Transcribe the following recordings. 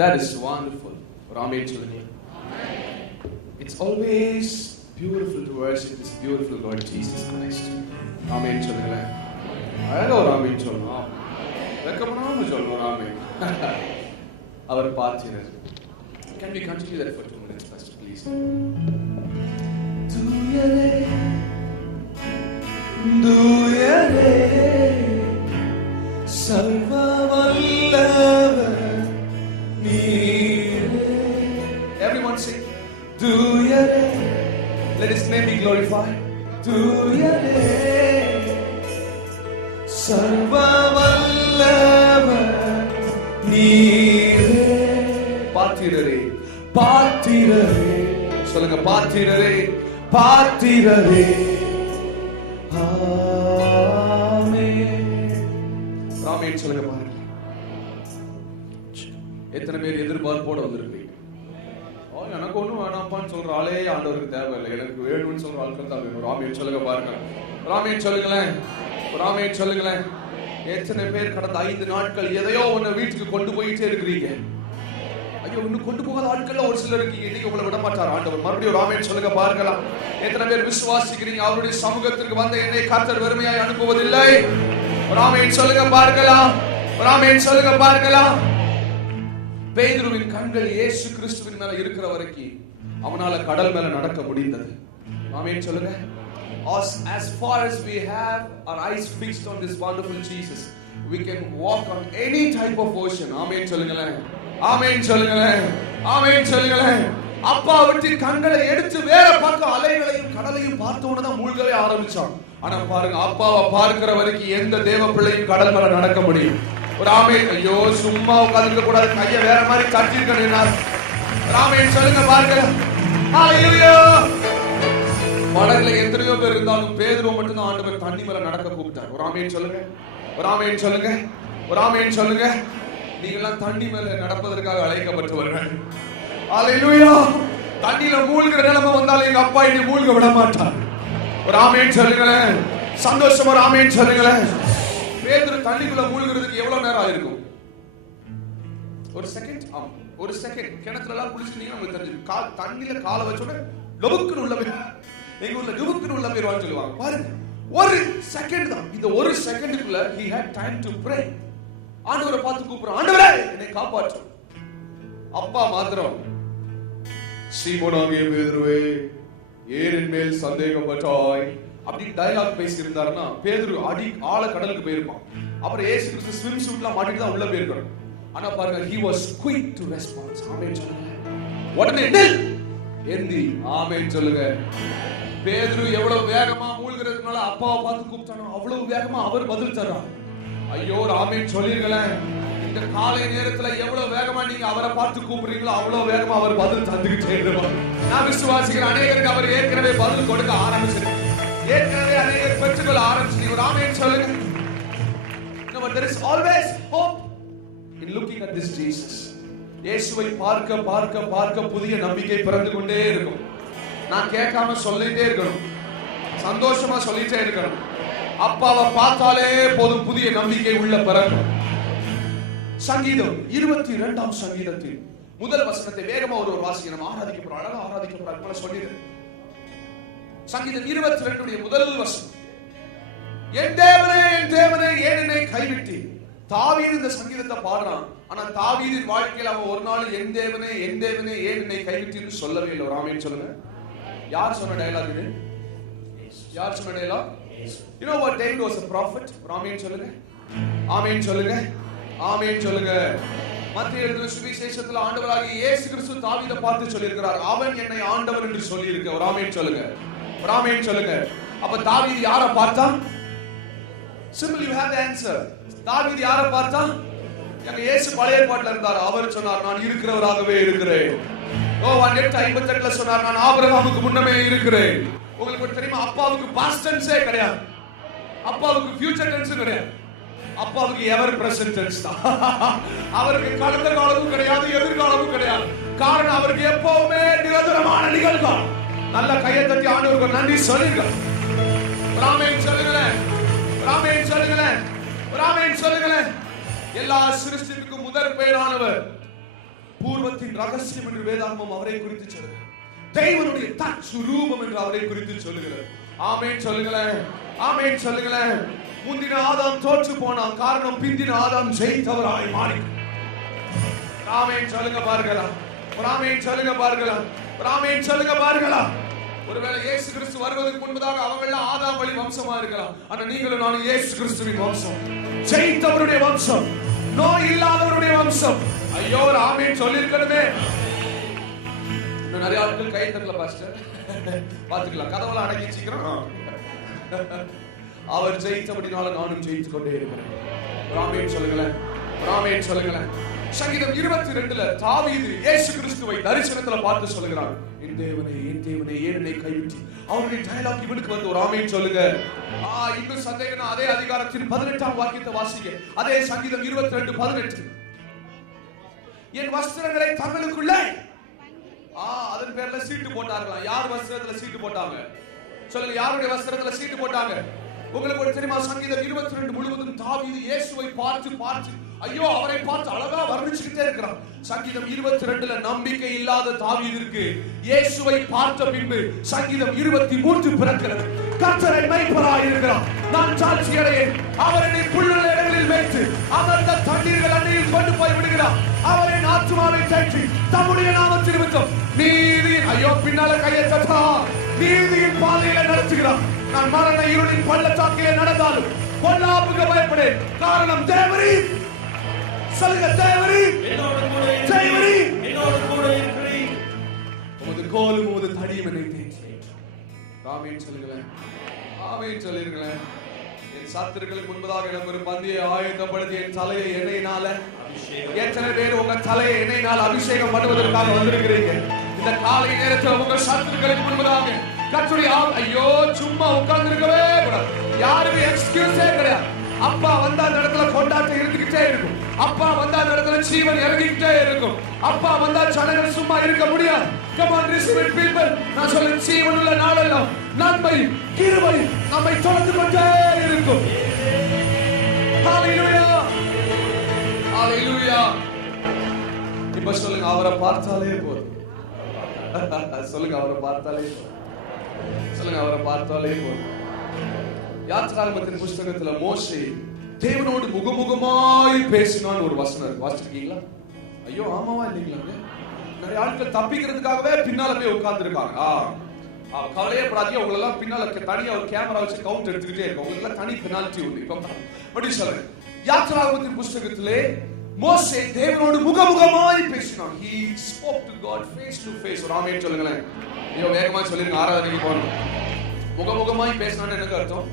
That is wonderful. Amen சொல்லுங்க. It's always beautiful to worship this beautiful Lord Jesus Christ. Amen சொல்லுங்க. அழகா ஒரு ஆமென் சொல்லணும். வெக்கமானு சொல்லணும் ஆமென். அவர் பார்க்கிறார். Can we continue that for 2 minutes first, please? தூயரே தூயரே சர்வ வல்லவர் நீரே. Everyone sing. தூயரே. Let his name be glorified. தூயரே சர்வ வல்லவர் நீரே. பாத்திரரே பாத்திரரே சொல்லுங்க. பாத்திரரே பாத்திரரே. ஆமென் ஆமென் சொல்லுங்க. பாருங்க எத்தனை பேர் எதிர்பார்ப்போட வந்திருக்கீங்க. எனக்கு ஒண்ணும் வேணாம்ப்பான்னு சொல்ற ஆளே ஆண்டவருக்கு தேவையில்லை. எனக்கு வேணும்னு சொல்ற ஆட்கள் தான் வேணும். ஆமென் சொல்லுங்க. பாருங்க ஆமென் சொல்லுங்களேன். ஆமென் சொல்லுங்களேன். எத்தனை பேர் கடந்த 5 நாட்கள் எதையோ ஒன்னு வீட்டுக்கு கொண்டு போயிட்டே இருக்கிறீங்க. ஐயோ இன்னும் கொண்டு போகாத ஆட்கள் ஒரு சிலர் இருக்கீங்க. இன்னைக்கு உங்களை விட மாட்டார் ஆண்டவர். மறுபடியும் ஒரு ஆமென் சொல்லுங்க. பார்க்கலாம் எத்தனை பேர் விசுவாசிக்கிறீங்க அவருடைய சமூகத்திற்கு வந்த என்னை கர்த்தர் வெறுமையாய் அனுப்புவதில்லை. ஒரு ஆமென் சொல்லுங்க. பார்க்கலாம் ஒரு ஆமென் சொல்லுங்க. பார்க்கலாம் பேதுருவின் கண்கள் இயேசு கிறிஸ்துவின் மேல இருக்கிற வரைக்கும் அவனால கடல் மேல நடக்க முடிந்தது. ஆமென் சொல்லுங்க. As far as we have our eyes fixed on this wonderful Jesus, we can walk on any type of ocean. ஆமென் சொல்லுங்களேன். ஆமென் சொல்லுங்களேன். ஆமென் சொல்லுங்களேன். அப்பா விட்டு கண்களை எடுத்து வேற பக்கம் அலைகளையும் கடலையும் பார்த்தோன்னு தான் மூழ்கவே ஆரம்பிச்சான். ஆனா பாருங்க அப்பாவை பார்க்கிற வரைக்கும் எந்த தேவ பிள்ளையும் கடல் மேல நடக்க முடியும். ஒரு ஆமென். ஐயோ சும்மா உட்கார்ந்து கூடாது. கையை வேற மாதிரி தட்டிருக்கணும். ஆமென் சொல்லுங்க. பாருங்க ஹalleluya. படகுல எத்தனையோ பேர் இருந்தாலும் பேதுரு மட்டும் தான் ஆண்டவர் தண்ணி மேல நடக்க கூப்பிட்டார். ஒரு ஆமென் சொல்லுங்க. ஒரு ஆமென் சொல்லுங்க. ஒரு ஆமென் சொல்லுங்க. நீங்க எல்லாம் தண்ணி மேல நடப்பதற்காக அழைக்கப்பட்டவர்கள். ஹalleluya. தண்ணில மூழ்கிற நிலைமை வந்தாலும் எங்க அப்பா இனி மூழ்க விட மாட்டார். ஒரு ஆமென் சொல்லுங்களேன். சந்தோஷமா ஒரு ஆமென் சொல்லுங்களேன். பேதுரு தண்ணிக்குள்ள மூழ்கிறதுக்கு எவ்வளவு நேரம் ஆயிருக்கும்? ஒரு செகண்ட். ஒரு செகண்ட். கிணத்துல எல்லாம் குளிச்சிட்டீங்கன்னா உங்களுக்கு தெரிஞ்சு தண்ணியில காலை வச்சோட லொபுக்குன்னு உள்ள போய் எங்க ஊர்ல லொபுக்குன்னு உள்ள போயிருவான்னு சொல்லுவாங்க. பாருங்க ஒரு செகண்ட் தான். இந்த ஒரு செகண்டுக்குள்ள he had time to pray. ஆண்டவரை பார்த்து கூப்பிடுறான். ஆண்டவரே என்னை காப்பாற்று. அப்பா மாத்திரம் சீமோனாகிய பேதுருவே ஏன் என் மேல் சந்தேகப்பட்டாய் அப்படி டயலாக் பேசி இருந்தாருன்னா பேதுரு ஆழ கடலுக்கு போயிருப்பான். அப்புறம் இயேசு கிறிஸ்து ஸ்விம் சூட்லாம் மாட்டிட்டு தான் உள்ள போயிருக்காரு. ஆனா பாருங்க he was quick to respond. ஆமென் சொல்லுங்க. உடனே எந்தி ஆமென் சொல்லுங்க. பேதுரு எவ்வளவு வேகமா மூழ்கிறதுனால அப்பாவை பார்த்து கூப்பிட்டானோ அவ்வளவு வேகமா அவர் பதில் தர்றார். ஐயோ ஆமென் சொல்லிருங்களேன். இந்த காலை நேரத்துல எவ்வளவு வேகமா நீங்க அவரை பார்த்து கூப்பிடுறீங்களோ அவ்வளவு வேகமா அவர் பதில் தந்துகிட்டே இருப்பார். நான் விசுவாசிக்கிறேன் அநேகருக்கு அவர் ஏற்கனவே பதில் கொடுக்க ஆரம்பிச்சிருக்கார். ஏற்கனவே அநேகர் பெற்றுக்கொள்ள ஆரம்பிச்சிருக்கீங்க. ஒரு ஆமென் சொல்லுங்க. There is always hope in looking at this Jesus. இயேசுவை பார்க்க பார்க்க பார்க்க புதிய நம்பிக்கை பிறந்து கொண்டே இருக்கும். நான் கேட்காம சொல்லிட்டே இருக்கணும். சந்தோஷமா சொல்லிட்டே இருக்கணும். அப்பாவை பார்த்தாலே போதும் புதிய நம்பிக்கை உள்ள பிறக்கும். சங்கீதம் 22ஆம் சங்கீதத்தில் முதல் வசனத்தை வேகமா ஒரு வாசிக்க நம்ம ஆராதிக்க போறோம். அழகா ஆராதிக்க போறோம். அதுக்கு சொல்லிடு. சங்கீதம் 22 முதல் வசனம். என் தேவனே ஏன் என்னை கைவிட்டீர். தாவீது இந்த சங்கீதத்தை பாடுறான். ஆனா தாவீதின் வாழ்க்கையில் அவன் ஒரு நாள் என் தேவனே ஏன் என்னை கைவிட்டீர்னு சொல்லவே இல்லை. ஒரு ஆமென் சொல்லுங்க. யார் சொன்ன டயலாக் இது? யார் சொன்ன dialogue? You know what David was a prophet? ஒரு ஆமென் சொல்லுங்க. ஆமென் சொல்லுங்க. ஆமென் சொல்லுங்க. மத்தேயு எழுதின சுவிசேஷத்துல ஆண்டவராகிய இயேசு கிறிஸ்து தாவீதை பார்த்து சொல்லியிருக்கிறார். அவன் என்னை ஆண்டவர் என்று சொல்லி இருக்க. ஒரு ஆமென் சொல்லுங்க. ஒரு ஆமென் சொல்லுங்க. அப்ப தாவீது யாரை பார்த்தான்? Simple, you have the answer. தாவீது யாரை பார்த்தான்? எங்க இயேசு பழைய ஏற்பாட்டில் இருந்தார். அவர் சொன்னார் நான் இருக்கிறவராகவே இருக்கிறேன். யோவான் 8:58 சொன்னார் நான் ஆபிரகாமுக்கு முன்னமே இருக்கிறேன். உங்களுக்கு தெரியுமா அப்பாவுக்கு பாஸ்ட் டென்ஸே கிடையாது. அப்பாவுக்கு ஃபியூச்சர் டென்ஸ் கிடையாது. அப்பாவுக்கு எவர் பிரசன்ட் டென்ஸ் தான். அவருக்கு கடந்த காலமும் கிடையாது எதிர்காலமும் கிடையாது. காரணம் அவருக்கு எப்பவுமே நிரந்தரமான நிகழ்காலம். நல்ல கையை தட்டி ஆண்டவருக்கு நன்றி சொல்லுங்க. ஆமென் சொல்லுங்களேன். ஆமென் சொல்லுங்களேன். ஆமென் சொல்லுங்களேன். எல்லா சிருஷ்டிக்கும் முதல் பெயரானவர் பூர்வத்தின் ரகசியம் என்று வேதாகமம் அவரை குறித்து சொல்லுகிறது. தேவனுடைய தற்சுரூபம் என்று அவரை குறித்து சொல்லுகிறது. ஆமென் சொல்லுங்களேன், ஆமென் சொல்லுங்களேன். முந்தின ஆதாம் தோற்று போனான், காரணம் பிந்தின ஆதாம் ஜெயித்தவராய் மாறி. ஆமென் சொல்லுங்க பார்க்கலாம், ஆமென் சொல்லுங்க பார்க்கலாம், ஆமென் சொல்லுங்க பார்க்கலாம். ஒருவேளை இயேசு கிறிஸ்து வருவதற்கு முன்பதாக அவங்க எல்லாம் ஆதாம் வழி வம்சமா இருக்கலாம். ஆனா நீங்களும் நானும் இயேசு கிறிஸ்துவின் வம்சம், ஜெயித்தவருடைய வம்சம், நோய் இல்லாதவருடைய வம்சம். ஐயோ ஒரு ஆமென் சொல்லிருக்கணுமே. நிறைய ஆட்கள் கை தட்டல பாஸ்டர், பாத்துக்கலாம், கதவெல்லாம் அடக்கி சீக்கிரம். அவர் ஜெயித்தபடினால நானும் ஜெயித்து கொண்டே இருக்கிறேன். ஆமென் சொல்லுங்களேன், ஆமென் சொல்லுங்களேன். சங்கீதம் 22 தாவீது இயேசு கிறிஸ்துவை தரிசனத்துல பார்த்து சொல்லுகிறார், என் தேவனே என் தேவனே ஏன் என்னை கைவிட்டி. அவருடைய டயலாக் இவனுக்கு வந்து ஒரு ஆமென் சொல்லுங்க. இன்னும் சந்தேகம், அதே அதிகாரத்தின் 18ஆம் வாக்கியத்தை வாசிங்க. அதே சங்கீதம் 22:18. என் வஸ்திரங்களை தங்களுக்குள்ளே, அதன் பேர்ல சீட்டு போட்டார்களாம். யார் வஸ்திரத்துல சீட்டு போட்டாங்க சொல்லுங்க, யாருடைய வஸ்திரத்துல சீட்டு போட்டாங்க? உங்களுக்கு ஒரு தெரியுமா? சங்கீதம் 22 முழுவதும் தாவீது இயேசுவை பார்த்து பார்த்து, ஐயோ அவரை பார்த்து அழகா வர்ணிச்சுக்கிட்டே இருக்கிறான். சங்கீதம் 22 நம்பிக்கை இல்லாத தாவீதிற்கு இயேசுவை பார்த்த பின்பு சங்கீதம் 23 பிறக்கிறது. கர்த்தரை மேய்ப்பராய் இருக்கிறார், நான் சாட்சி அடையேன். அவர் என்னை புல்லுள்ள இடங்களில் வைத்து அமர்ந்த தண்ணீர்கள் அண்டையில் கொண்டு போய் விடுகிறார். அவரின் ஆத்துமாவை தேற்றி தம்முடைய நாமத்தின் நிமித்தம் நீதியின், ஐயோ பின்னால கையை தட்டா, நீதியின் பாதையில நடத்துகிறார். நான் மரண இருளின் பள்ளத்தாக்கிலே நடந்தாலும் பொல்லாப்புக்கு பயப்படேன், காரணம் தேவரீர். சொல்லுங்க, தேவரீர் என்னோடு கூட இருக்கிறீர், என்னோடு கூட இருக்கிறீர். உமது கோலும் உமது தடியும் என்னை தேற்றி. ஆமென் சொல்லுங்களேன், ஆமென் சொல்லுங்களேன். என் சத்துருக்களுக்கு முன்பதாக எனக்கு ஒரு பந்தியை ஆயத்தப்படுத்தி என் தலையை எண்ணெயினால அபிஷேகம். எத்தனை பேர் உங்க தலையை எண்ணெயினால் அபிஷேகம் பண்ணுவதற்காக வந்திருக்கிறீங்க? இந்த காலை நேரத்தில் உங்க சத்துருக்களுக்கு முன்பதாக கர்த்தருடைய ஐயோ சும்மா உட்கார்ந்து இருக்கவே கூடாது. யாருமே எக்ஸ்கியூஸே கிடையாது. அப்பா வந்தா அந்த இடத்துல கொண்டாட்டம் இருந்துகிட்டே இருக்கும். அப்பா வந்தா அந்த இடத்துல ஜீவன் இறங்கிக்கிட்டே இருக்கும். அப்பா வந்தா ஜனங்கள் சும்மா இருக்க முடியாது. Come on, receive it people. நான் சொல்ல ஜீவன் உள்ள நாளெல்லாம் நன்மை கிருபை நம்மை தொடர்ந்து கொண்டே இருக்கும். ஹalleluya, ஹalleluya. இப்ப சொல்லுங்க, அவரை பார்த்தாலே போதும். சொல்லுங்க, அவரை பார்த்தாலே போதும். சொல்லுங்க, அவரை பார்த்தாலே போதும். யாத்ராகமத்தின் புஸ்தகத்துல மோசே தேவனோடு முகமுகமாய் பேசினான் ஒரு வசனம் இருக்கு. வாசிச்சிருக்கீங்களா? ஐயோ ஆமாவா இல்லைங்களா? நிறைய ஆட்கள் தப்பிக்கிறதுக்காகவே பின்னால போய் உட்கார்ந்து இருக்காங்க. கவலையே படாதீங்க, உங்களை எல்லாம் பின்னால தனியா ஒரு கேமரா வச்சு கவுண்ட் எடுத்துக்கிட்டே இருக்கும். உங்களுக்கு எல்லாம் தனி பெனால்டி உண்டு. அப்படி சொல்றேன். யாத்ராகமத்தின் புஸ்தகத்திலே மோசே தேவனோடு முகமுகமாய் பேசினான். He spoke to God face to face. ஒரு ஆமென் சொல்லுங்களேன். ஐயோ வேகமா சொல்லிருங்க, ஆராதனைக்கு போகணும். முகமுகமாய் பேசினான்னு எனக்கு அர்த்தம்?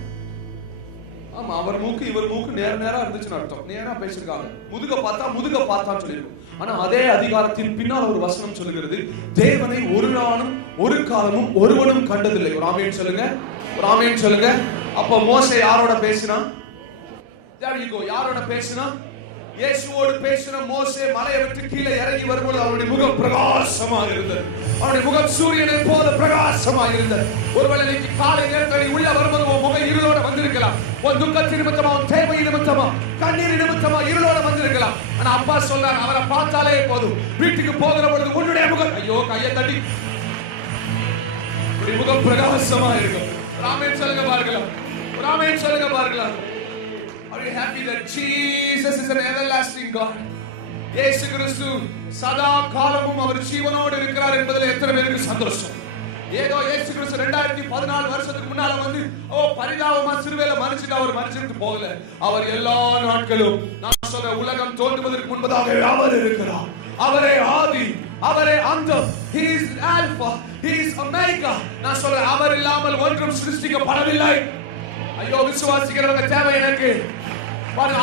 ஆமா, அவர் மூக்கு இவர் மூக்கு நேரா இருந்துச்சுன்னு அர்த்தம். நேரா பேசிருக்காங்க. முதுக பார்த்தான்னு சொல்லிருக்கும். ஆனா அதே அதிகாரத்தின் பின்னால் ஒரு வசனம் சொல்லுகிறது, தேவனை ஒரு நாளும் ஒரு காலமும் ஒருவனும் கண்டதில்லை. ஒரு ஆமென் சொல்லுங்க, ஒரு ஆமென் சொல்லுங்க. அப்ப மோசே யாரோட பேசினா? There you go. யாரோட பேசினா? இயேசுவோடு பேசின மோசே மலையை விட்டு கீழே இறங்கி வரும்போது அவருடைய முகம் பிரகாசமாக இருந்தது. அவருடைய முகம் சூரியனை போல பிரகாசமாக இருந்தது. ஒருவேளை இன்னைக்கு காலை நேரத்தில் உள்ள வரும்போது உன் முகம் இருளோட வந்திருக்கலாம். உன் துக்கத்தின் நிமித்தமா, உன் தேவை நிமித்தமா, கண்ணீர் நிமித்தமா இருளோட வந்திருக்கலாம். ஆனா அப்பா சொல்றார், அவரை பார்த்தாலே போதும். வீட்டுக்கு போகிற பொழுது உன்னுடைய முகம், ஐயோ கையை தட்டி, உன்னுடைய முகம் பிரகாசமா இருக்கும். ஆமென் சொல்லுங்க பார்க்கலாம், ஆமென் சொல்லுங்க பார்க்கலாம். Are you happy that Jesus is an everlasting God? இயேசு கிறிஸ்து சதா காலமும் அவர் ஜீவனோடு இருக்கிறார் என்பதில் எத்தனை பேருக்கு சந்தோஷம்? ஏதோ இயேசு கிறிஸ்து 2014 வருஷத்துக்கு முன்னால வந்து பரிதாபமா சிறுவேல அவர் மரிச்சிட்டு போகல. அவர் எல்லா நாட்களும், நான் சொல்ற உலகம் தோன்றுவதற்கு முன்பதாக அவர் இருக்கிறார். அவரே ஆதி, அவரே அந்தம். He is Alpha, He is Omega. நான் சொல்ற அவர் இல்லாமல் ஒன்றும் சிருஷ்டிக்கப்படவில்லை. ஐயோ விசுவாசிக்கிறவங்க தேவை எனக்கு.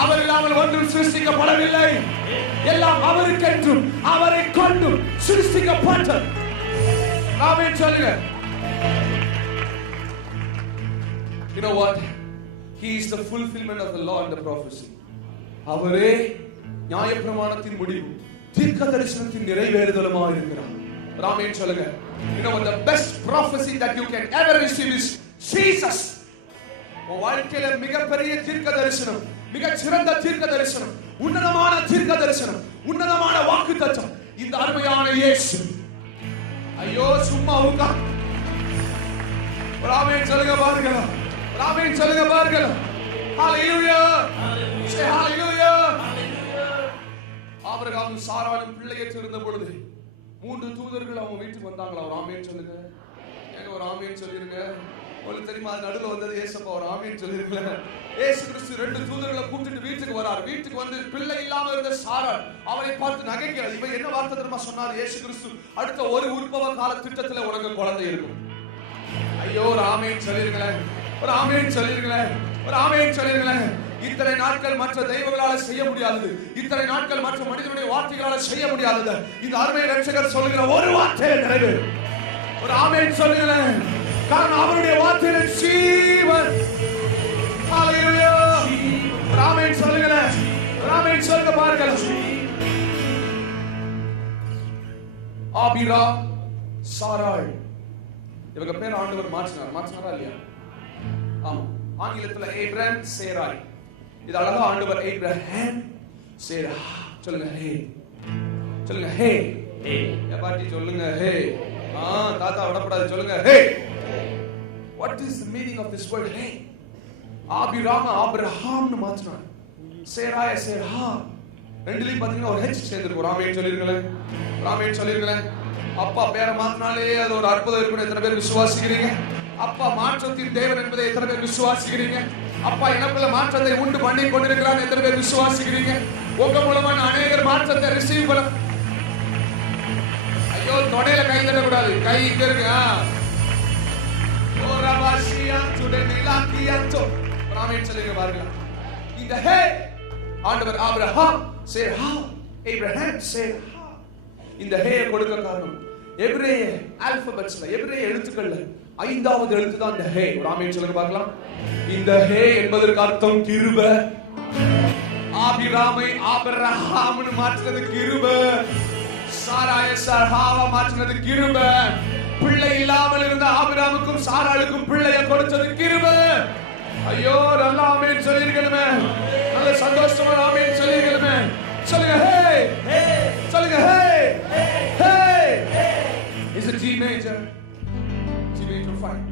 அவர் இல்லாமல் ஒன்றும் சிருஷ்டிக்கப்படவில்லை. எல்லாம் அவருக்கென்றும் அவரை கொண்டும் சிருஷ்டிக்கப்பட்டது. ஆமென் சொல்லுங்க. You know what? He is the fulfillment of the law and the prophecy. அவரே நியாயப்பிரமாணத்தின் முடிவு, தீர்க்க தரிசனத்தின் நிறைவேறுதலுமாக இருக்கிறார். ஆமென் சொல்லுங்க. You know what? The best prophecy that you can ever receive is Jesus. உன் வாழ்க்கையில மிகப்பெரிய தீர்க்க தரிசனம், மிக சிறந்த தீர்க்க தரிசனம், உன்னதமான தீர்க்க தரிசனம், உன்னதமான வாக்குத்தத்தம் இந்த அருமையான இயேசு. ஐயோ சும்மா உட்கா. ஆமென் சொல்லுங்க பாருங்க. ஆமென் சொல்லுங்க பாருங்க. ஹalleluya. say hallelujah. ஆபிரகாம் சாராளும் பிள்ளையற்று இருந்த பொழுது 3 தூதர்கள் அவங்க வீட்டுக்கு வந்தாங்களா? ஒரு ஆமென் சொல்லுங்க. ஏங்க ஒரு ஆமென் சொல்லிருங்க. உங்களுக்கு தெரியுமா நடுவுல வந்தது ஏசப்பா? ஒரு ஆமென் சொல்லிருங்க. இயேசு கிறிஸ்து 2 தூதர்களை கூட்டிட்டு வீட்டுக்கு வரார். வீட்டுக்கு வந்து பிள்ளை இல்லாம இருந்த சாராள் அவரை பார்த்து நகைக்கிறார். இவன் என்ன வார்த்தை தெரியுமா சொன்னார் இயேசு கிறிஸ்து? அடுத்த ஒரு உற்பவ கால திட்டத்துல உனக்கு குழந்தை இருக்கும். ஐயோ ஒரு ஆமென் சொல்லிருங்களேன். ஒரு ஆமென் சொல்லிருங்களேன். ஒரு ஆமென் சொல்லிருங்களேன். இத்தனை நாட்கள் மற்ற தெய்வங்களால செய்ய முடியாதது, இத்தனை நாட்கள் மற்ற மனிதனுடைய வார்த்தைகளால செய்ய முடியாதது இந்த அருமை ரட்சகர் சொல்லுகிற ஒரு வார்த்தையை நிறைவேறும். ஒரு ஆமென் சொல்லுங்களேன். காரணம் அவருடைய வார்த்தையில ஜீவன். ஹalleluya. ஒரு ஆமென் சொல்லுங்களேன். ஒரு ஆமென் சொல்லுங்க பாருங்க. ஆபிரகாம் சாராள் இவங்க பேர் ஆண்டவர் மாற்றினாரா இல்லையா? ஆமா. ஆங்கிலத்துல ஏப்ரஹாம் சேராய். இது அழகா ஆண்டவர் ஏப்ரஹாம் சேரா. சொல்லுங்க ஹே. சொல்லுங்க ஹே. ஹே. பாட்டி சொல்லுங்க ஹே. தாத்தா விடப்படாது. சொல்லுங்க ஹே. What is the meaning of this word hey? ஆபிரகாம்னு மாத்தினார். சேராய சேரா. ரெண்டுலயும் பாத்தீங்கன்னா ஒரு ஹெச் சேர்ந்திருக்கு. ஆமென் சொல்லிருங்களேன். ஆமென் சொல்லிருங்களேன். அப்பா பேரை மாத்தினாலே அது ஒரு அற்புதம் இருக்குன்னு எத்தனை பேர் விசுவாசிக்கிறீங்க? அப்பா மாற்றத்தின் தேவன் என்பதை எத்தனை பேர் விசுவாசிக்கிறீங்க? அப்பா எனக்குள்ள மாற்றத்தை உண்டு பண்ணி கொண்டிருக்கிறான் எத்தனை பேர் விசுவாசிக்கிறீங்க? உங்க மூலமா அநேகர் மாற்றத்தை ரிசீவ் பண்ண. ஐயோ தொடையில கை தரக்கூடாது. கை இங்க இருக்கு. இந்த ஹே ஆண்டவர் ஆபிரகாம் சேரா ஏப்ரஹாம் சேரா இந்த ஹே கொடுக்க காரணம் எபிரேய ஆல்பபெட்ஸ்ல எபிரேய எழுத்துக்கள்ல 5வது எழுத்து தான் இந்த ஹே. ஒரு ஆமென் சொல்லுங்க பார்க்கலாம். இந்த ஹே என்பதற்கு அர்த்தம் கிருபை. ஆபிரகாமை ஆபிரகாம்னு மாற்றினது கிருபை. சாராய சாராவா மாற்றினது கிருபை. பிள்ளை இல்லாமல் இருந்த ஆபிரகாமுக்கும் சாராளுக்கும் பிள்ளையை கொடுத்தது கிருபை. ஐயோ நல்ல ஆமென் சொல்லிருக்கணுமே. நல்ல சந்தோஷமா ஆமென் சொல்லிருக்கணுமே. சொல்லுங்க ஹே. சொல்லுங்க ஹே. ஹே. Is it G major? G major 5.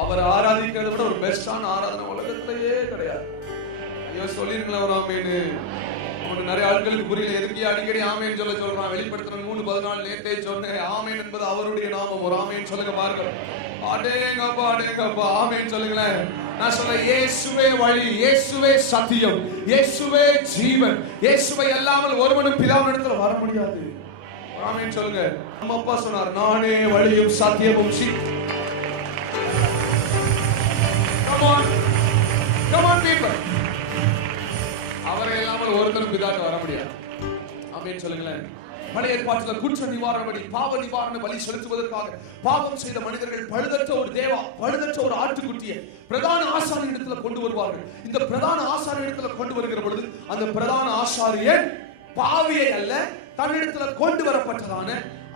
அவர் ஆராதிக்கிறதை விட ஒரு பெஸ்டான ஆராதனை உலகத்திலேயே கிடையாது. ஐயோ சொல்லிருக்கலாம் ஒரு ஆமென். நிறைய ஆட்களுக்கு புரியல. எதுக்கு அடிக்கடி ஆமென் சொல்றான்? வெளிப்படுத்துறேன் 3:14 நேத்தே சொன்னேன். ஆமென் என்பது அவருடைய நாமம். ஒரு ஆமென் சொல்லுங்க பாருங்க. அடேங்கப்பா அடேங்கப்பா ஆமென் சொல்லுங்களேன். நான் சொல்ல இயேசுவே வழி, இயேசுவே சத்தியம், இயேசுவே ஜீவன். இயேசுவை அல்லாமல் ஒருவனும் பிதாவினிடத்துல வர முடியாது. ஆமென் சொல்லுங்க. நம்ம அப்பா சொன்னார் நானே வழியும் சத்தியமும் Come on. Come on people. அவரை இல்லாமல் ஒருத்தரும் பிதாவுக்கு வர முடியாது. ஆமென் சொல்லுங்களேன். பழைய ஏற்பாட்டில் குற்ற நிவாரண பலி, பாவ நிவாரண பலி செலுத்துவதற்காக பாவம் செய்த மனிதர்கள் பழுதற்ற ஒரு ஆட்டுக்குட்டியை பிரதான ஆசாரிய இடத்துல கொண்டு வருவார்கள். இந்த பிரதான ஆசாரிய இடத்துல கொண்டு வருகிற பொழுது அந்த பிரதான ஆசாரியன் பாவியை அல்ல தன்னிடத்துல கொண்டு வரப்பட்டதான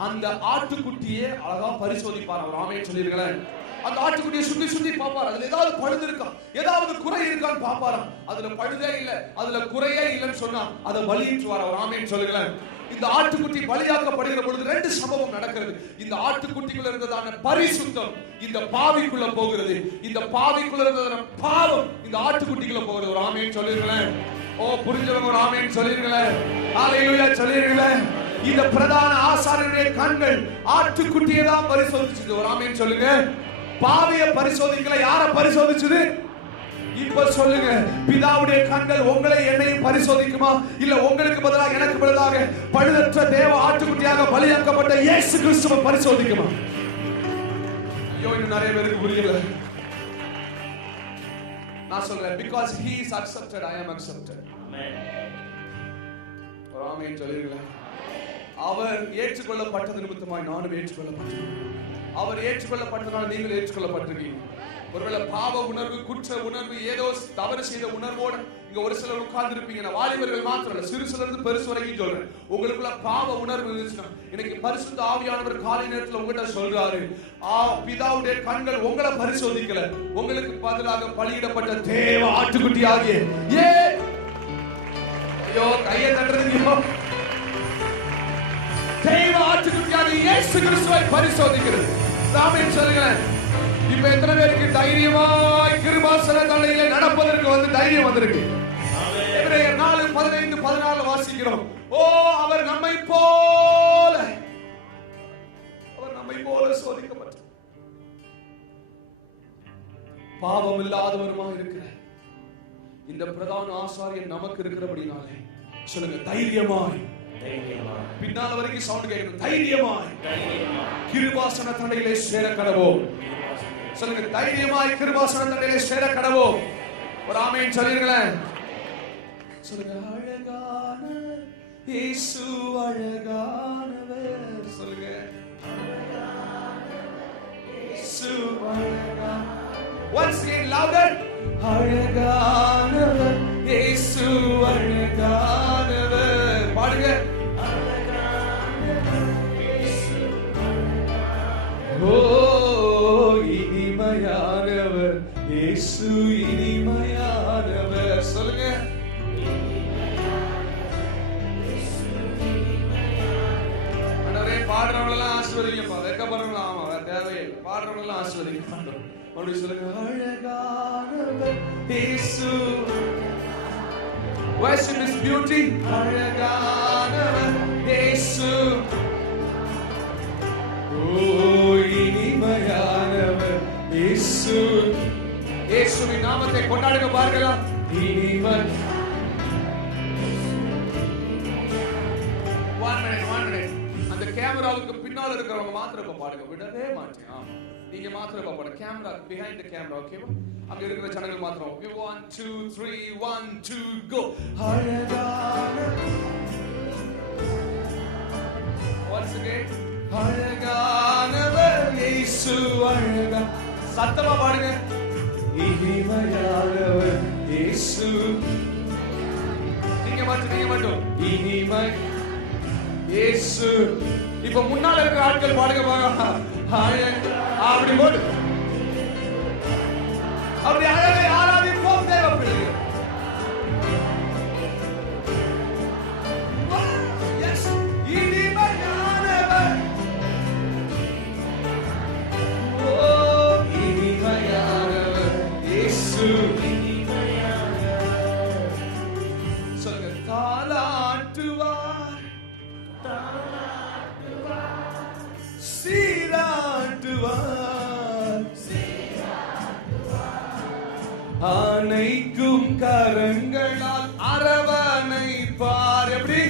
அந்த ஆட்டுக்குட்டியை அழகா பரிசோதிப்பார். அவர் ஆமென் சொல்லிருங்களேன். அந்த ஆட்டுக்குட்டியை சுத்தி பாப்பார். அதுல ஏதாவது பழுது இருக்கா, ஏதாவது குறை இருக்கான்னு பாப்பாராம். அதுல பழுதே இல்ல, அதுல குறையே இல்லைன்னு சொன்னா அதை பலியிட்டுவார். அவர் ஆமென் சொல்லுங்களேன். இந்த ஆட்டுக்குட்டி பலியாக்கப்படுகிற பொழுது 2 சம்பவம் நடக்கிறது. இந்த ஆட்டுக்குட்டிக்குள்ள இருந்ததான பரிசுத்தம் இந்த பாவிக்குள்ள போகிறது. இந்த பாவிக்குள்ள இருந்ததான பாவம் இந்த ஆட்டுக்குட்டிக்குள்ள போகிறது. ஒரு ஆமென் சொல்லிருங்களேன். ஓ புரிஞ்சவங்க ஒரு ஆமென் சொல்லிருங்களேன். ஹalleluya சொல்லிருங்களேன். இந்த பிரதான ஆசாரியனுடைய கண்கள் ஆட்டுக்குட்டியை தான் பரிசோதிச்சது. ஒரு ஆமென் சொல்லுங்க. பாவியை பரிசோதிக்கல, யாரை பரிசோதிச்சது? இப்ப சொல்லுங்க, பிதாவுடைய கண்கள் உங்களை என்னையும் பரிசோதிக்குமா? இல்ல உங்களுக்கு பதிலாக எனக்கு பதிலாக பழுதற்ற தேவ ஆட்டுக்குட்டியாக பலியாக்கப்பட்ட இயேசு கிறிஸ்துவை பரிசோதிக்குமா? ஐயோ இன்னும் நிறைய பேருக்கு புரியல. நான் சொல்றேன், because he is accepted, I am accepted. ஆமென் சொல்லுங்களேன். அவர் ஏற்றுக்கொள்ளப்பட்டது நிமித்தமாய் நானும் ஏற்றுக்கொள்ளப்பட்டேன். அவர் ஏற்றுக்கொள்ளப்பட்டதால் நீங்கள் ஏற்றுக்கொள்ளப்பட்டிருக்கீங்க. ஒருவேளை பாவ உணர்வு, குற்ற உணர்வு, ஏதோ தவறு செய்த உணர்வோடு இங்க ஒரு சிலர் உட்கார்ந்து இருப்பீங்க. வாலிபர்கள் மாத்திரம் இல்ல, சிறு சிலர் இருந்து பெருசு வரைக்கும் சொல்றேன். உங்களுக்குள்ள பாவ உணர்வு இருந்துச்சுன்னா இன்னைக்கு பரிசுத்த ஆவியானவர் காலை நேரத்துல உங்ககிட்ட சொல்றாரு, பிதாவுடைய கண்கள் உங்களை பரிசோதிக்கல, உங்களுக்கு பதிலாக பலியிடப்பட்ட தேவ ஆட்டுக்குட்டி ஆகிய ஐயோ கையை தட்டுறதுங்க. தெய்வ ஆட்டுக்குட்டியாக இயேசு கிறிஸ்துவை பரிசோதிக்கிறது. ஆமென் சொல்லுங்களேன். இப்ப எத்தனை பேருக்கு தைரியமாய் கிருபாசன தண்டையிலே நடப்பதற்கு தைரியம் வந்திருக்கு? எபிரேயர் 4:15-14 வாசிக்கிறோம். ஓ அவர் நம்மை போல சோதிக்கப்பட்டார், பாவம் இல்லாதவருமாக இருக்கிற இந்த பிரதான ஆசாரியன் நமக்கு இருக்கிறபடினாலே சொல்லுங்க தைரியமாய். பின்னால வரைக்கும் சவுண்ட் கேட்கணும். தைரியமாய் கிருபாசன தண்டையிலே சேர கடவோம். சொல்லுங்க தைரியமாய் கிருபாசன தண்டையிலே சேர கடவோம். ஒரு ஆமென் சொல்லுங்களேன். சொல்லுங்க அழகான இயேசு அழகானவர். சொல்லுங்க இயேசு அழகானவர். Once again louder. அழகானவர் இயேசு அழகானவர். பாடுங்க. ஓ இனிமையானவர் இயேசு இனிமையானவர். சொல்லுங்க அண்ணரே பாடுறவங்களெல்லாம் ஆசீர்வதிங்கப்பா. வெட்கப்படுறவங்க ஆமா தேவையில்லை. பாடுறவங்களெல்லாம் ஆசீர்வதிங்க. மறுபடியும் சொல்லுங்க அழகானவர் இயேசு. Worship is beauty. அழகானவர் இயேசு. இனிமையானவர் இயேசு. இயேசுவின் நாமத்தை கொண்டாடுங்க பாருங்களா. இனிமை. one minute. அந்த கேமராவுக்கு பின்னால இருக்கிறவங்க மாத்திரம் பாடுங்க. விடவே மாட்டேன். நீங்க மாத்திரம் பாடுங்க. Camera behind the camera. ஓகேவா? அங்க இருக்கிற ஜனங்கள் மாத்திரம். 1 2 3 1 2 go. அழகானவர். Once again. அழகானவர் இயேசு அழகா. சத்தமா பாடுங்க. இனிமையானவர் இயேசு. நீங்க மட்டும் இனிமை இயேசு. இப்ப முன்னால இருக்கிற ஆட்கள் பாடுங்க பாருங்க. அப்படி போடு. அப்படி அழகை ஆராதிப்போம் தேவ பிள்ளைகள். சொல்லுங்க தாலாட்டுவார் சீராட்டுவார் அனைக்கும் கரங்களால் அரவணைப்பார். எப்படி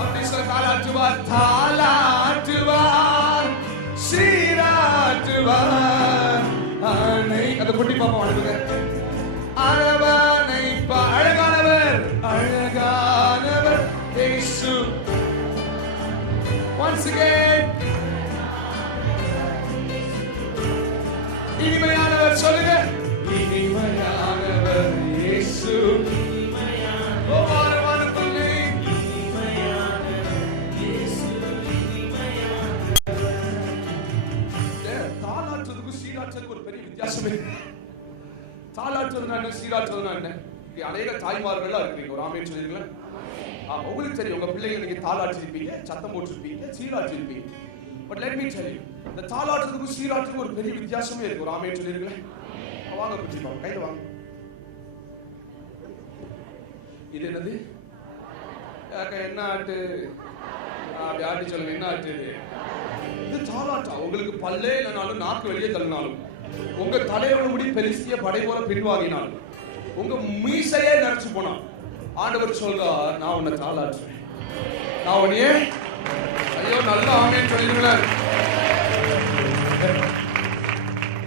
அப்படி சொல்ல தாலாட்டுவார் சீராட்டுவார் அனை. அந்த குட்டி பாப்பா அனுப்புங்க. அரவணைப்பார். அழகானவர் இயேசு. Once again. இனிமையானவர். சொல்லுங்க இனிமையானவர் இயேசு. தாளாற்றுறதுக்கும் சீராற்றுறதுக்கு ஒரு பெரிய வித்தியாசம் இருக்கு. தாளாற்றுறதுனா என்ன, சீராற்றுறதுனா என்ன? இங்க அநேக தாய்மார்கள்லாம் இருக்கிறீங்க. ஒரு ஆமென் சொல்லிருக்கீங்களா? உங்களுக்கு தெரியும் உங்க பிள்ளைங்க நீங்க தாளாற்றிருப்பீங்க, சத்தம் போட்டிருப்பீங்க, சீராற்றிருப்பீங்க. But let me tell you, இந்த தாளாற்றுறதுக்கும் சீராற்றுறதுக்கும் ஒரு பெரிய வித்தியாசமே இருக்கு. ஒரு ஆமென் சொல்லிருக்கீங்களா? வாங்க குச்சிப்பா, கையில வாங்க. இது என்னது? என்ன ஆட்டு? அப்படி ஆட்டி சொல்லுங்க. என்ன ஆட்டு இது? இது தாலாட்டா. உங்களுக்கு பல்லே இல்லைனாலும், நாக்கு வெளியே தள்ளினாலும், உங்க தலையோட முடி பெலிஸ்திய படை போல பின்வாங்கினாலும், உங்க மீசையே நினைச்சு போனா, ஆண்டவர் சொல்றார், நான் உன்னை தாளாற்றுறேன். நான் உன்னையே ஐயோ நல்ல ஆமென் சொல்லிருங்களேன்.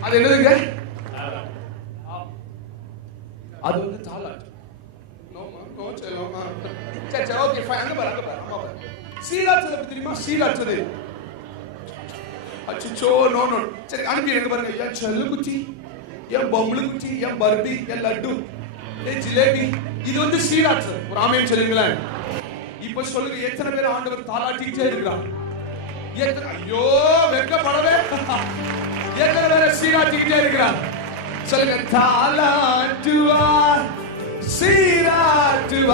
அது என்னதுங்க? அது வந்து தாளாட்டு. சரி ஓகே ஃபைன். அங்க பாரு, அங்க பாரு. சீலாச்சது எப்படி தெரியுமா? சீலாச்சது அச்சோ நோ நோ. சரி அனுப்பி எங்க பாருங்க. என் செல்லு குச்சி, என் பம்பளு குச்சி, என் பர்பி, என் லட்டு, என் ஜிலேபி, இது வந்து சீலாச்சது. ஒரு ஆமென் சொல்லுங்களேன். இப்ப சொல்லுங்க, எத்தனை பேர் ஆண்டவர் தாளாட்டிக்கிட்டே இருக்கிறார்? எத்தனை, ஐயோ வெட்கப்படவே, எத்தனை பேரை சீராட்டிக்கிட்டே இருக்கிறார்? சொல்லுங்க. தாலாட்டுவார், சீராட்டுவார்,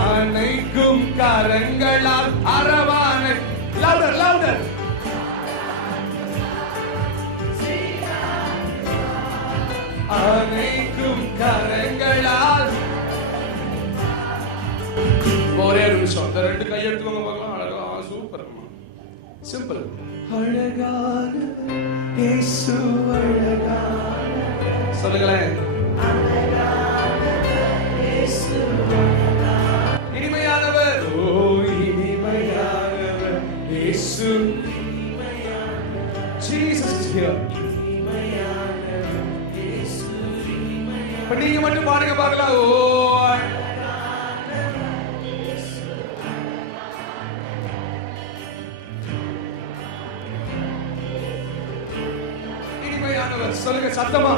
அனைக்கும் கரங்களால் அரவானை. louder louder. அனைக்கும் கரங்களால். ஒரே ஒரு நிமிஷம் இந்த ரெண்டு கையெடுத்துக்கோங்க பார்க்கலாம். அழகா சூப்பர். சிம்பிள். அழகான இயேசு அழகான. சொல்லுங்களேன். இனிமையானவர். ஓ இனிமையானவர் இயேசு. Jesus is here. நீங்க மட்டும் பாருங்க பார்க்கலாம். ஓ இனிமையானவர். சொல்லுங்க சத்தமா.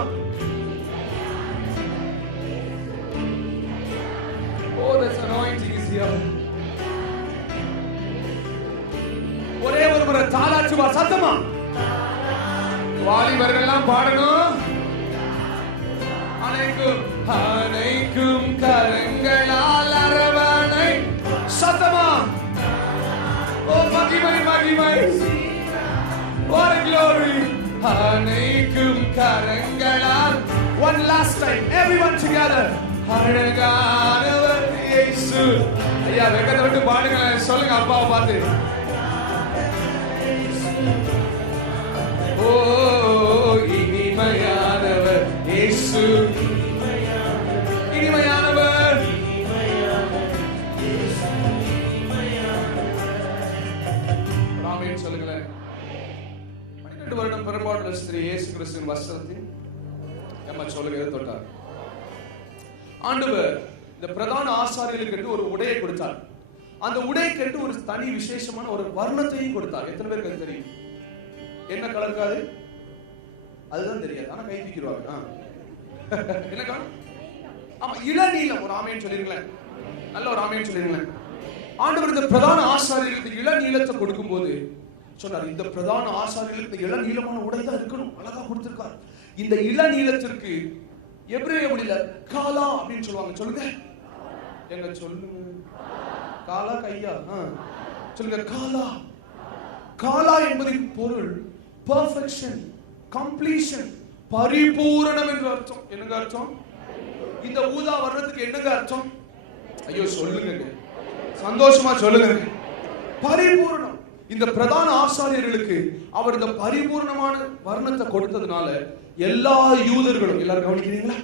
Oh, this anointing is here. ஒரே ஒரு முறை தாலாட்டுவா சத்தமா. வாலிபர்கள் எல்லாம் பாடணும். அனைக்கும் கரங்களால் அரவணை. சத்தமா. ஓ மகிமை மகிமை. What a glory. அனைக்கும் கரங்களால். One last time, everyone together. அழகானவர் இயேசு. ஐயா வெக்கத்தை விட்டு பாடுங்க. சொல்லுங்க அப்பாவை பார்த்து. ஓ இனிமையானவர் இயேசு. இனிமையானவர். ஆமென் சொல்லுங்களேன். 12 வருடம் பிறப்பாடுள்ள ஸ்திரீ இயேசு கிறிஸ்துவின் வஸ்திரத்தின் நம்ம சொல்லுங்க தொட்டார். ஆண்டவர் இந்த பிரதான ஆசாரியர்களுக்கு ஒரு உடையை கொடுத்தார். அந்த உடைக்கு ஒரு தனி விசேஷமான ஒரு வர்ணத்தையும் கொடுத்தார். எத்தனை பேருக்கு தெரியும் என்ன கலர் காது? அதுதான் தெரியாது. ஆனா கை தூக்கிடுவாங்க. என்ன கலர்? ஆமா இளநீலம். ஒரு ஆமேன்னு சொல்லிருங்களேன். நல்ல ஒரு ஆமேன்னு சொல்லிருங்களேன். ஆண்டவர் இந்த பிரதான ஆசாரியர்களுக்கு இளநீலத்தை கொடுக்கும் போது சொன்னார், இந்த பிரதான ஆசாரியர்களுக்கு இளநீலமான உடை தான் இருக்கணும். அழகா கொடுத்திருக்கார். இந்த இளநீலத்திற்கு எபிரேய மொழியில காலா அப்படின்னு சொல்லுவாங்க. சொல்லுங்க. எங்க சொல்லுங்க. காலா கையா? சொல்லுங்க. காலா. காலா என்பதின் பொருள் பெர்ஃபெக்ஷன், கம்ப்ளீஷன், பரிபூரணம் என்று அர்த்தம். என்னங்க அர்த்தம்? இந்த ஊதா வர்ணத்துக்கு என்னங்க அர்த்தம்? ஐயோ சொல்லுங்க. சந்தோஷமா சொல்லுங்க. பரிபூரணம். இந்த பிரதான ஆசாரியர்களுக்கு அவர் இந்த பரிபூர்ணமான வர்ணத்தை கொடுத்ததுனால எல்லா யூதர்களும், எல்லாரும் கவனிக்கிறீங்களா?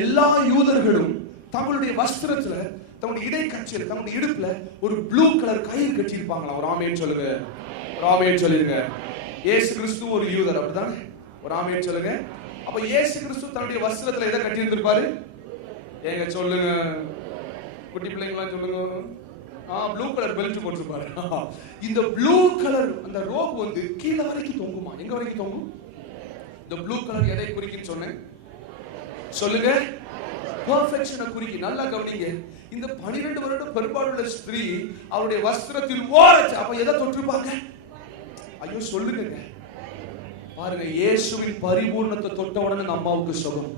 எல்லா யூதர்களும் தங்களுடைய வஸ்திரத்துல, தங்களுடைய இடைக்கச்சில, தங்களுடைய இடுப்புல ஒரு ப்ளூ கலர் கயிறு கட்டியிருப்பாங்களா? ஒரு ஆமேன்னு சொல்லுங்க. ஒரு ஆமேன்னு சொல்லிருங்க. இயேசு கிறிஸ்து ஒரு யூதர், அப்படிதானே? ஒரு ஆமேன்னு சொல்லுங்க. அப்ப இயேசு கிறிஸ்து தன்னுடைய வஸ்திரத்துல எதை கட்டி இருந்திருப்பாரு? ஏங்க சொல்லுங்க. குட்டி பிள்ளைங்களா சொல்லுங்க. ப்ளூ கலர் பெல்ட் போட்டுருப்பாரு. இந்த ப்ளூ கலர் அந்த ரோப் வந்து கீழே வரைக்கும் தொங்குமா? எங்க வரைக்கும் தொங்கும்? இந்த ப்ளூ கலர் எதை குறிக்குன்னு சொன்னேன்? சொல்லுங்க. பெர்ஃபெக்ஷனை குறிக்கி. நல்லா கவனிங்க. இந்த 12 வருடம் பெரும்பாலுள்ள ஸ்திரீ அவருடைய வஸ்திரத்தில் ஓரச்சு. அப்ப எதை தொட்டிருப்பாங்க? ஐயோ சொல்லுங்க. பாருங்க, இயேசுவின் பரிபூர்ணத்தை தொட்ட உடனே அம்மாவுக்கு சுகம்.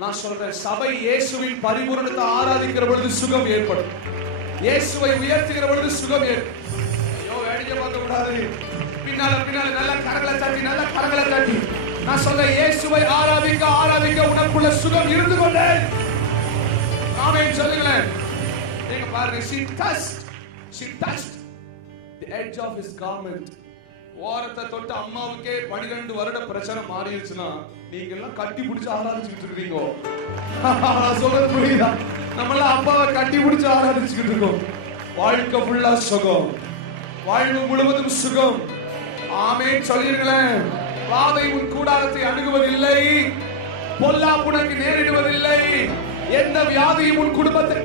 நான் சொல்றேன், சபை இயேசுவின் பரிபூர்ணத்தை ஆராதிக்கிற பொழுது சுகம் ஏற்படும். இயேசுவை உயர்த்துகிற பொழுது சுகம் ஏற்படும். ஐயோ வேடிக்கை பார்க்க கூடாது. பின்னால நல்ல கரங்களை தட்டி, நல்ல கரங்களை தட்டி. நான் சொல்றேன், இயேசுவை ஆராதிக்க ஆராதிக்க உனக்குள்ள சுகம் இருந்து கொண்டே. ஆமென் சொல்லுங்களேன். நீங்க பாருங்க. she touched the edge of his garment. ஓரத்தை தொட்டு அம்மாவுக்கே 12 வருட பிரச்சனை மாறிடுச்சுன்னா நீங்க எல்லாம் கட்டி பிடிச்சு ஆராதிச்சுட்டு இருக்கீங்க. சொல்றது புரியுதா? நம்மளாம் அப்பாவை கட்டி பிடிச்சு ஆராதிச்சுக்கிட்டு இருக்கோம். வாழ்க்கை ஃபுல்லா சுகம், வாழ்வு முழுவதும் சுகம். ஆமென் சொல்லிருங்களேன். வாதை உன் கூடாரத்தை அணுகுவதில்லை, பொல்லாப்பு உனக்கு நேரிடுவதில்லை, எந்த வியாதியும் உன் குடும்பத்தை.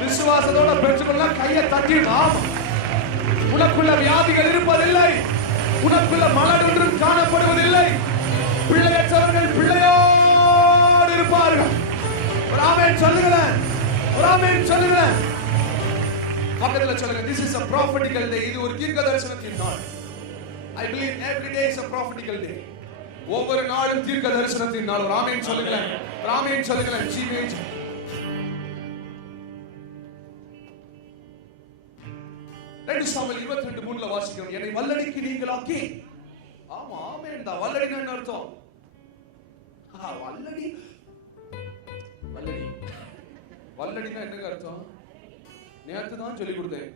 விசுவாசத்தோட பெற்றுக்கொள்ள கையை தட்டிடலாம். உனக்குள்ள வியாதிகள் இருப்பதில்லை, உனக்குள்ள மலர் ஒன்றும் காணப்படுவதில்லை. பிள்ளையற்றவர்கள் பிள்ளையோடு இருப்பார்கள். ஒரு ஆமென் சொல்லுங்களேன். ஒரு ஆமென் சொல்லுங்களேன். பக்கத்துல சொல்லுங்க. This is a prophetical day. இது ஒரு தீர்க்க தரிசனத்தின் நாள். I believe every day is a prophetical day. ஒவ்வொரு நாளும் தீர்க்க தரிசனத்தின் நாள். ராமேன் சொல்லுங்களேன், ராமேன் சொல்லுங்களேன். ஜீவேஜ் 2 சாமுவேல் 22:3 வாசிக்கிறோம். என்னை வல்லடிக்கு நீங்களாக்கி. ஆமா, ஆமென் தான். வல்லடினா என்ன அர்த்தம்? வல்லடி வல்லடி வல்லடினா என்னங்க அர்த்தம்? நேத்து தான் சொல்லி கொடுத்தேன்.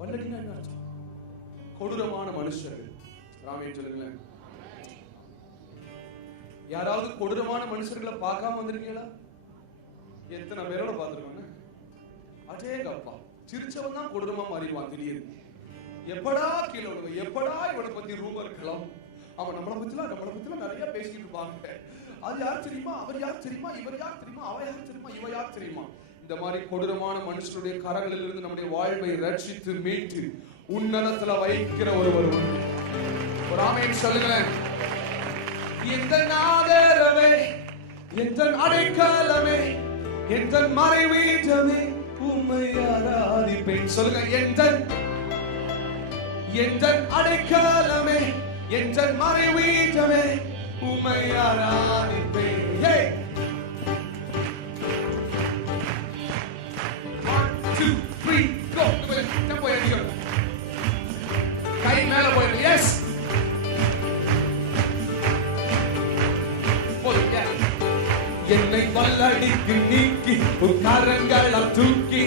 வல்லடினா என்ன அர்த்தம்? கொடூரமான மனுஷர்கள். ராமேன் சொல்லுங்களேன். யாராவது கொடூரமான மனுஷர்களை பார்க்காம வந்திருக்கீங்களா? எத்தனை பேரோட பார்த்துருக்காங்க? அடேங்கப்பா, சிரிச்சவன் தான் கொடூரமா மாறிடுவான் திடீர்னு. எப்படா கீழே விழுவ, எப்படா இவனை பத்தி ரூமர் இருக்கலாம், அவன் நம்மளை பத்திலாம் நிறைய பேசிட்டு இருப்பாங்க. அது யார் தெரியுமா, அவர் யார் தெரியுமா, இவர் யார் தெரியுமா, அவ யார் தெரியுமா, இவ யார் தெரியுமா. இந்த மாதிரி கொடூரமான மனுஷனுடைய கரங்களில் இருந்து நம்முடைய வாழ்வை ரட்சித்து மீட்டு உன்னதத்துல வைக்கிற ஒருவர். ஒரு ஆமென் சொல்லுங்களேன். எந்த ஆதரவே, எந்த அடைக்கலமே, எந்த மறைவீட்டமே, உம்மை ஆராதிப்பேன். சொல்லுங்க. எந்த அடைக்கலமே, எந்த மறைவீட்டமே, உம்மை ஆராதிப்பேன். 1 2 3 go. tempo ஏறிங்க. கை மேல போயிரு. எஸ் போடுங்க. என்னை வல்லடிக்கு நீக்கி உன் கரங்களால் தூக்கி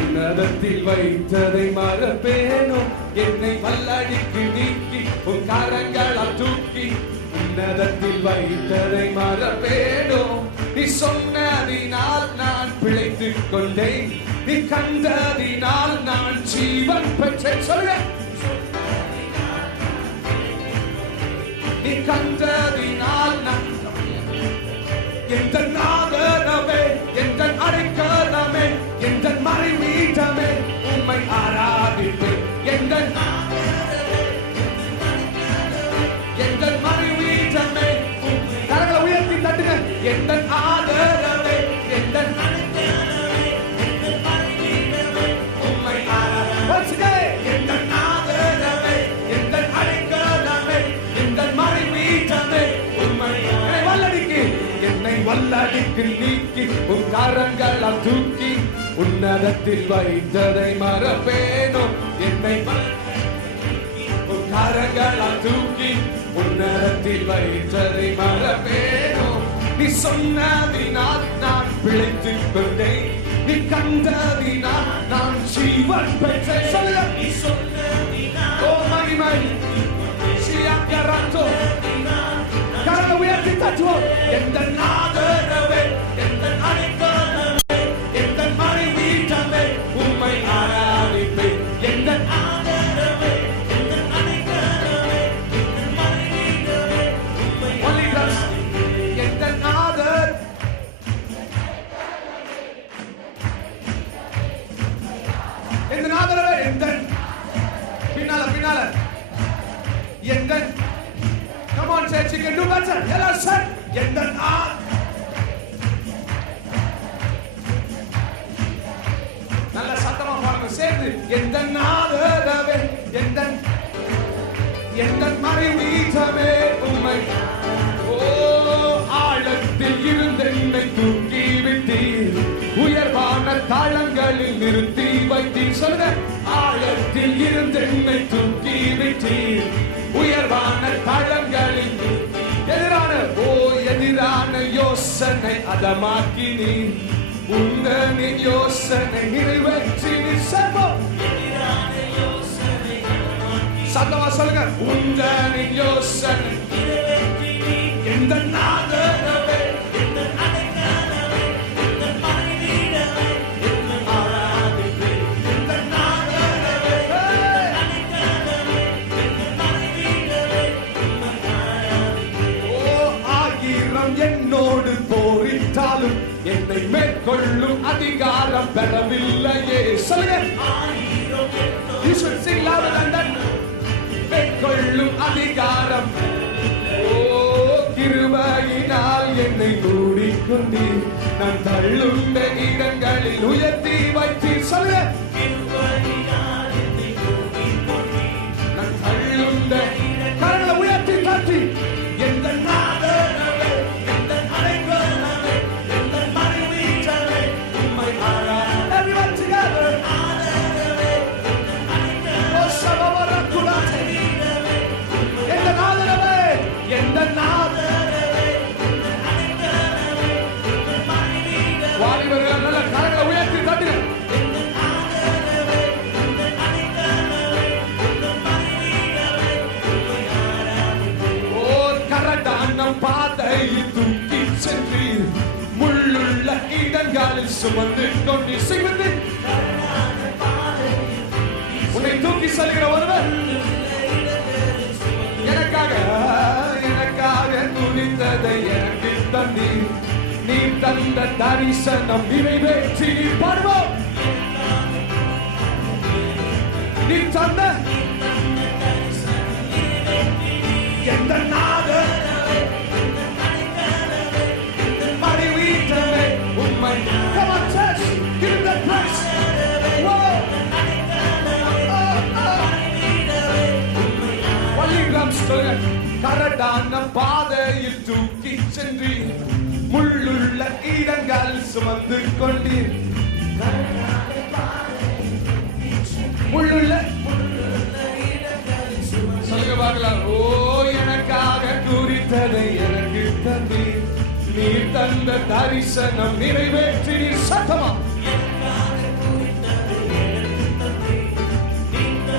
உன்னதத்தில் வைத்ததை மறப்பேனோ. என்னை வல்லடிக்கு நீக்கி உன் கரங்களால் தூக்கி உன்னதத்தில் வைத்ததை மறப்பேனோ. நீ சொன்னதினால் நான் பிழைத்துக் கொண்டேன், நீ கண்டதினால் நான் ஜீவன் பெற்றேன். சொல்லுங்க. நீ கண்டதினால் நான் எந்த ஆதரவே, எந்த அடைக்கலமே, எந்த மறைவீட்டமே, உம்மை ஆராதிப்பேன். எந்த மறைவீட்டமே, கரங்களை உயர்த்தி தட்டுங்க. எந்த ஆதரவே, எந்த உம்மை ஆராதிப்பேன். எந்த ஆதரவே, எந்த அடைக்கலமே, எந்த மறைவீட்டமே, உம்மை வல்லடிக்கு. என்னை வல்லடிக்கு நீக்கி உன் கரங்களால் தூக்கி உன்னதத்தில் வைத்ததை மறப்பேனோ. என்னை உன் கரங்களால் தூக்கி உன்னதத்தில் வைத்ததை மறப்பேனோ. நீ சொன்னதினால் நான் பிழைத்துக் கொண்டேன், நீ கண்டதினால் நான் ஜீவன் பெற்றேன். சொல்லுங்க. நீ சொன்னதினால் ஓ மகிமை சியாக்கராத்தோ. கரங்களை உயர்த்தி தட்டுவோம். எந்த ஆதரவே, எந்த அடைக்கலமே, எந்த மறைவீட்டமே, உம்மை ஆராதிப்பேன். எந்த ஆதரவே, எந்த அடைக்கலமே, எந்த மறைவீட்டமே, உம்மை ஆராதிப்பேன். எந்த ஆதரவே, எந்த ஆதரவே, எந்த பின்னால எந்த. Come on, church, you can do better. Hello, sir. எந்த நல்ல சத்தமா பாருங்க சேர்ந்து. எந்த ஆதரவே, எந்த மறைவீட்டமே, உம்மை ஓ ஆழத்தில் இருந்து என்னை தூக்கி விட்டீர், உயர்வான தாளங்களில் நிறுத்தி வைத்தீர். சொல்லுங்க. ஆழத்தில் இருந்து என்னை தூக்கி விட்டீர், உயர்வான தளங்களில் எதிரான யோசனை அதமாக்கி நீ உந்தனின் யோசனை நிறைவேற்றி நீ சத்தமா சொல்லுங்க. உந்தனின் யோசனை எந்த ஆதரவே, எந்த அடைக்கலமே, எந்த மறைவீட்டமே, உம்மை ஆராதிப்பேன். எந்த ஆதரவே, அடைக்கலமே, எந்த மறைவீட்டமே, உம்மை ஆராதிப்பேன். ஓ ஆயிரம் என்னோடு போரிட்டாலும் என்னை மேற்கொள்ளும் அதிகாரம் பெறவில்லையே. சொல்லுங்க. You should sing louder than that. மேற்கொள்ளும் அதிகாரம் ஓ கிருபையினால் என்னை மூடிக்கொண்டீர், நான் தள்ளுண்ட இடங்களில் உயர்த்தி வைத்தீர். சொல்லுங்க. கிருபையினால் என்னை மூடிக்கொண்டீர், நான் தள்ளுண்ட கரங்களை உயர்த்தி சுமந்து கொண்டு செய்வது உன்னை தூக்கி செல்கிற ஒருவர் எனக்காக துணித்ததை எனக்கு தந்தி நீ தந்த தரிசனம் நிறைவேற்றி நீ பாடுவோம் நீ தந்த எந்த நாதர் மறைவீட்டவே உம்மை come on church give him that praise கரடான பாதையில் தூக்கி சென்று முள்ளுள்ள இடங்கள் சுமந்து கொண்டீர் முள்ளுள்ள சொல்லுங்க பார்க்கலாம் ஓ எனக்காக குறித்ததை எனக்கு தந்தீர் நீ தந்த தரிசனம் நிறைவேற்றி நீர் சத்தமா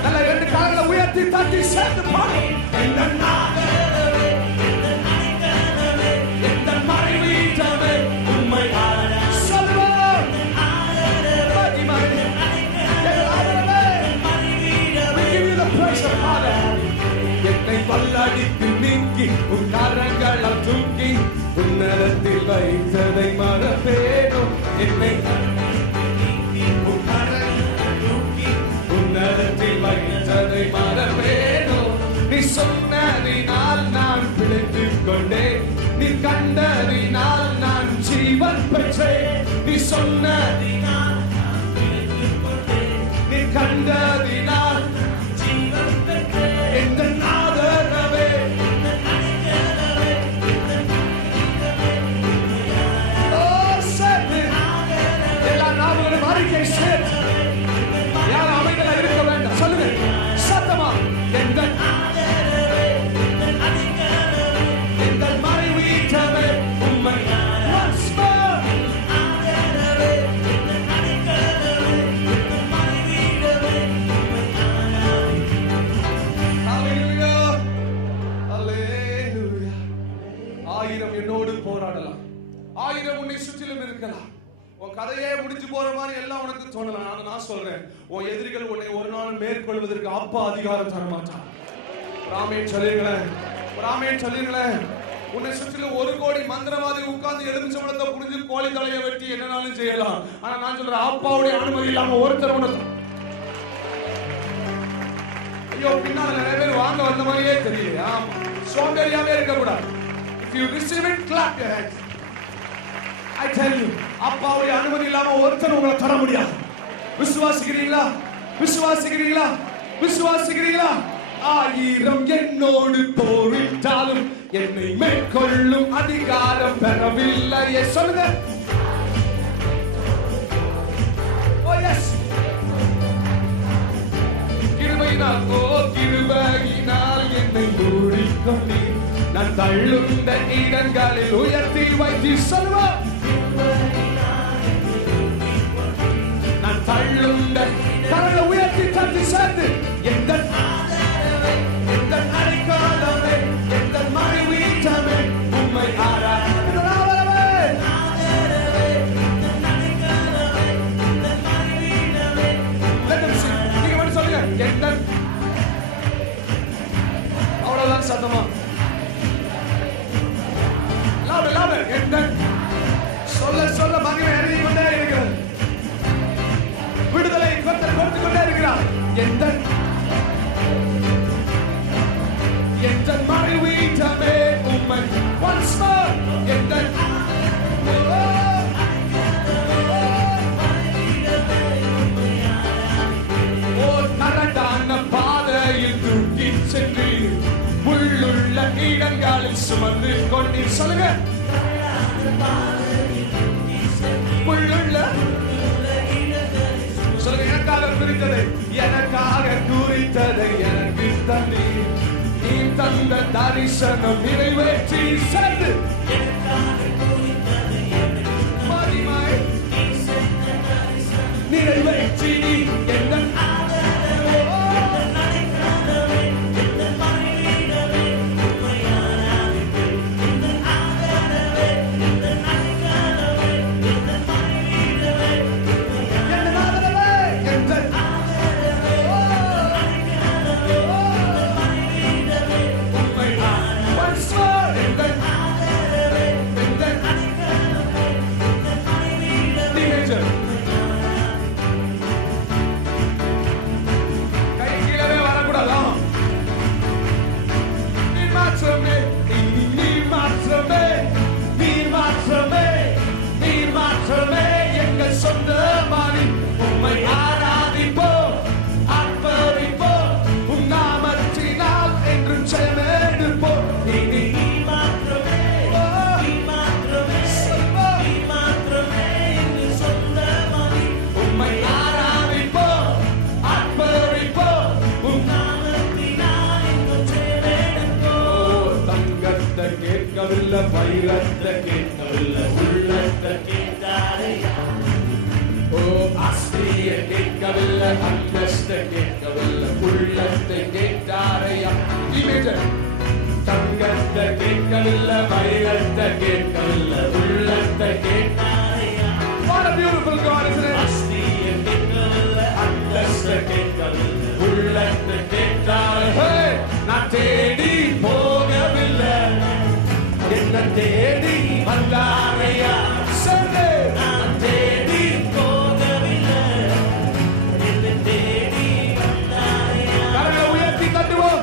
நல்ல ரெண்டு கால்களை உயர்த்தி தட்டி சேர்ந்து பாடு இந்த நாதரவே இந்த மறைவீட்டவே உம்மை சொல்லுவோம் மகிமை we give you the praise of Father என்னை பல்லடித்து நீக்கி உன் கரங்களால் தூக்கி உன்னதத்தில் வைத்ததை மறப்பேனோ என்னை உன்னதத்தில் வைத்ததை மறப்பேனோ நீ சொன்னதினால் நான் பிழைத்துக் கொண்டேன் நீ கண்டதினால் நான் ஜீவன் பெற்றேன் நீ சொன்னதினால் நீ கண்டதினால் ஜீவன் பெற்றேன் எந்த நாதரவே எல்லா நாமங்களும் அறிக்கை சேர்த்து யாரும் அமைதியாக இருக்க வேண்டாம் சொல்லுங்க சத்தமா எந்த மறைவீட்டவே உம்மை once more Hallelujah Hallelujah ஆயிரம் என்னோடு போராடலாம் ஆயிரம் உன்னை சுற்றிலும் இருக்கலாம் உன் கதையே முடிஞ்சு போற மாதிரி எல்லாம் உனக்கு தோணலாம் நான் சொல்றேன் உன் எதிரிகள் உன்னை ஒரு நாள் மேற்கொள்வதற்கு அப்பா அதிகாரம் தர மாட்டான் ராமேன் சொல்லிருங்களேன் உன்னை சுற்றிலும் 1 கோடி மந்திரவாதி உட்கார்ந்து எலுமிச்சம்பழத்தை புரிஞ்சு கோழி தலையை வெட்டி என்னனாலும் செய்யலாம் ஆனா நான் சொல்றேன் அப்பாவுடைய அனுமதி இல்லாம ஒருத்தர் உனக்கு ஐயோ பின்னால நிறைய பேர் வாங்க வந்த மாதிரியே தெரியல ஆமா சோம்பேறியாவே இருக்க கூடாது if you receive it clap your hands I tell you அப்பாவுடைய அனுமதி இல்லாம ஒருத்தர் உங்களை தர முடியாது விசுவாசிக்கிறீங்களா ஆயிரம் என்னோடு போரிட்டாலும் என்னை மேற்கொள்ளும் அதிகாரம் பெறவில்லையே சொல்லுங்க oh yes கிருபையினால் என்னை மூடிக்கொண்டீர் நான் தள்ளுண்ட இடங்களில் உயர்த்தி வைத்து சொல்லுவோம் நான் தள்ளுண்ட கரங்களை உயர்த்தி தட்டி சேர்த்து எந்த அடைக்காலமே எந்த மறைவீட்டமே உம்மை ஆராதவே நீங்க மட்டும் சொல்லுங்க எந்த அவ்வளவுதான் சத்தமா லாப எந்த சொல்ல மகிமை அறிந்து கொண்டே இருக்கிறது விடுதலை கர்த்தர் கொடுத்து கொண்டே இருக்கிறார் எந்த மறைவீட்டமே உம்மை once more எந்த கரடான பாதையில் தூக்கி சென்று முள்ளுள்ள இடங்களில் சுமந்து கொண்டீர் சொல்லுங்க முள்ளுள்ள சொல்லுங்க எனக்காக குறித்ததை எனக்கு தந்தீர் நீ தந்த தரிசனம் நிறைவேற்றி சேர்ந்து மகிமை நிறைவேற்றி நீ எந்த teenager. தங்கத்தை கேட்கவில்லை, வைரத்தை கேட்கவில்லை, உள்ளத்தை கேட்டாரையா. What a beautiful God, isn't it? அஸ்தியை கேட்கவில்லை, அந்தஸ்தை கேட்கவில்லை, உள்ளத்தை கேட்டாரே. நான் தேடி போகவில்லை, என்ன தேடி வந்தாரையா. சொல்லு, நான் தேடி போகவில்லை, என்ன தேடி வந்தாரையா. கரங்களை உயர்த்தி தட்டுவோம்.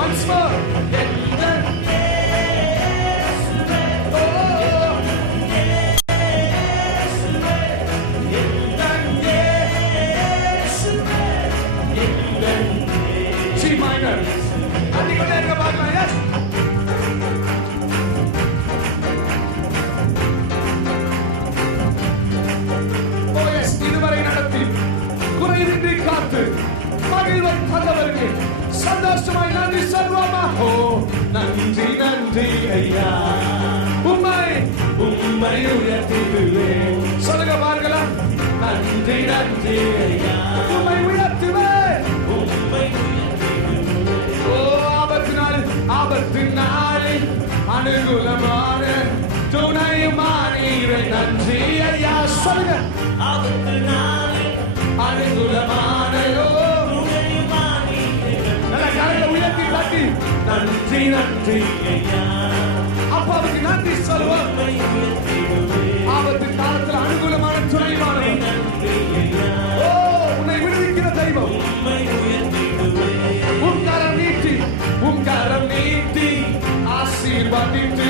Once more. C minor. Andikonde irukka paakalam. Yes. Oh yes, இதுவரை நடத்தி குறைவின்றி காத்து மகிழ்வை தந்தவருக்கு சந்தோஷமாய் நன்றி சொல்வோமா. ஓ நன்றி நன்றி ஐயா, உம்மை உயர்த்திடுவேன். சொல்லுங்க பார்க்கலாம். நன்றி நன்றி ஐயா, உம்மை உயர்த்துவேன். ஓ ஆபத்து நாளில் அனுகூலமான துணையுமானீரை நன்றி ஐயா. சொல்லுங்க. ஆபத்து நாளில் அனுகூலமான உயர்த்தி தட்டி நன்றி நன்றி ஐயா. அப்பாவுக்கு நன்றி சொல்லுவோம். ஆபத்து காலத்தில் அனுகூலமான துணைவானவர். ஓ உன்னை விடுவிக்கிற தெய்வம். உம் கரம் நீட்டி ஆசீர்வதித்து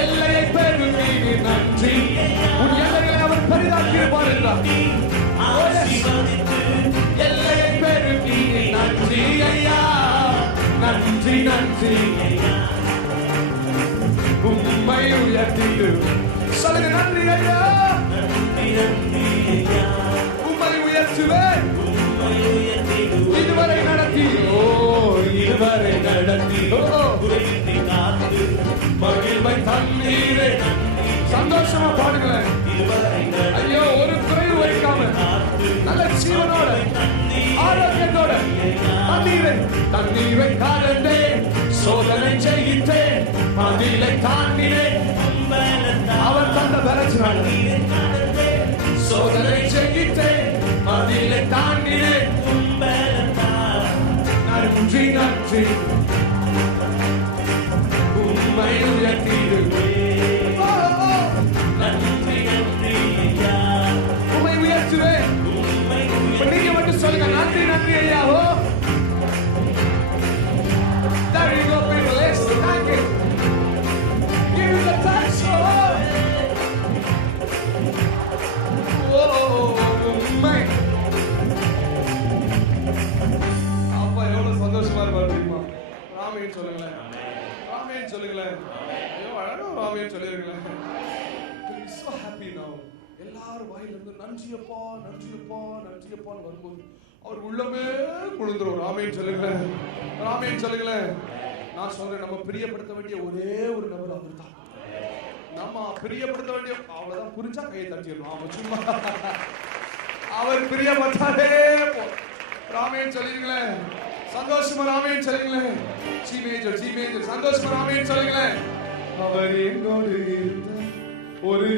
எல்லையை பெருகி நன்றி. உன் எல்லைகளை அவர் பெரிதாக்கி இருப்பார் என்றார். எல்லையை பெருகி நன்றி ஐயா, நன்றி நன்றி ஐயா, உம்மை உயர்த்திடு. சொல்லுங்க. நன்றி ஐயா, நன்றி நன்றி ஐயா, உம்மை உயர்த்துவேன். இதுவரை நடத்தியோ, இதுவரை நடத்தியோ, குறைவின்றி காத்து மகிழ்வை தந்தீரே. சந்தோஷமா பாடுங்களேன். ஐயோ ஒரு குறைவு வைக்காம நல்ல ஜீவனோட ஆரோக்கியத்தோட தண்ணீரை கடந்தேன், சோதனை ஜெயித்தேன், பதிலை தாண்டினேன். அவர் தந்த பலத்தினால் சோதனை ஜெயித்தேன், பதிலை தாண்டினேன். நன்றி நன்றி, உம்மை உயர்த்திடுவேன். நன்றி நன்றி ஐயா, உம்மை உயர்த்துவேன். நீங்க மட்டும் சொல்லுங்க. நன்றி நன்றி ஐயா. There you go, people. Let's thank you. Give him the thanks. உம்மை அப்பா எவ்வளவு சந்தோஷமா இருப்பாரு தெரியுமா. ராமேன்னு சொல்லுங்களேன். ராமேன்னு சொல்லுங்களேன். ஐயோ அழகா ராமேன்னு சொல்லிருங்களேன். So happy now. எல்லாரும் வாயிலிருந்து நன்றியப்பா நன்றியப்பா நன்றியப்பான்னு வரும்போது அவர் உள்ளமே குளிர்ந்துரும். ராமேன்னு சொல்லுங்களேன். ராமேன்னு சொல்லுங்களேன். நான் சொல்றேன், நம்ம பிரியப்படுத்த வேண்டிய ஒரே ஒரு நபர் அவர் தான். நம்ம பிரியப்படுத்த வேண்டிய அவ்வளவுதான். புரிஞ்சா கையை தட்டிடணும். அவன் சும்மா அவர் பிரியப்பட்டாலே ராமேன்னு சொல்லுங்களேன். சந்தோஷமா ராமேன்னு சொல்லுங்களேன். ஜி மேஜர் சந்தோஷமா ராமேன்னு சொல்லுங்களேன். அவர் என்னோடு இருந்த ஒரு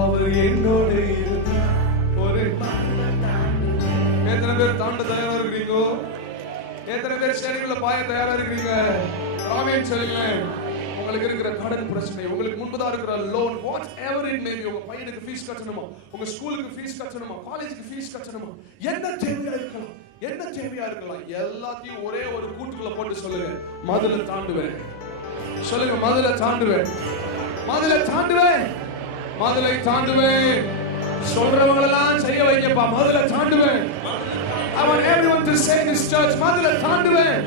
அவர் என்னோடு இருந்த ஒரு எத்தனை பேர் தாண்ட தயாரா இருக்கிறீங்க? எத்தனை பேர் சேனைக்குள்ள பாய தயாரா இருக்கிறீங்க? ராமேன்னு சொல்லுங்களேன். உங்களுக்கு இருக்கிற கடன் பிரச்சனை, உங்களுக்கு முன்பதா இருக்கிற loan, what ever it may be, உங்க பையனுக்கு ஃபீஸ் கட்டணுமா, உங்க ஸ்கூலுக்கு ஃபீஸ் கட்டணுமா, காலேஜுக்கு ஃபீஸ் கட்டணுமா, என்ன தேவையா இருக்கலாம், என்ன தேவையா இருக்கலாம், எல்லாத்தையும் ஒரே ஒரு கூட்டுக்குள்ள போட்டு சொல்லுங்க, மதுல தாண்டுவேன். சொல்லுங்க, மதுல தாண்டுவேன், மதுல தாண்டுவேன், மதுலை தாண்டுவேன். சொல்றவங்களெல்லாம் செய்ய வைக்கப்பா, மதுல தாண்டுவேன். I want everyone to say this church, மதுலை தாண்டுவேன்.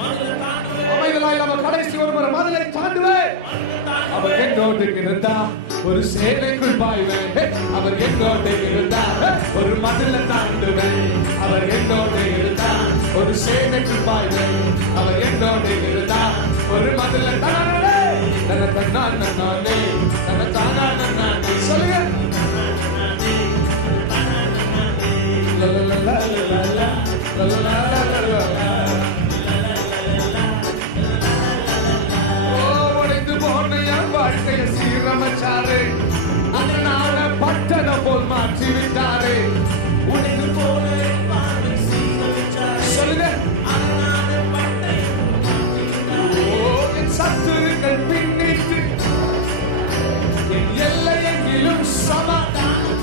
அமைதலாய் நம்ம கடைசி ஒரு முறை மதுலை தாண்டுவேன். அவர் என்னோடு இருந்தா ஒரு சேனைக்குள் பாய்வேன். அவர் என்னோடு இருந்தா ஒரு மதுலை தாண்டுவேன். அவர் என்னோடு இருந்தா ஒரு சேனைக்குள் பாய்வேன். அவர் என்னோடு இருந்தார். ஒரு மதில தன்னானே தன்ன தன்னானே தன்ன தானானே சொல்லுங்க. லலலலலலல லலலலலலல ஓடிந்து போன என் வாழ்க்கையை சீரமைச்சாரு. அதனால பட்டணம் போல் மாற்றி விட்டாரு. உடைந்து போன சொல்லுங்க. என் சத்துருக்கள் பின்னிட்டு என் எல்லை எங்கிலும் சமாதானம்.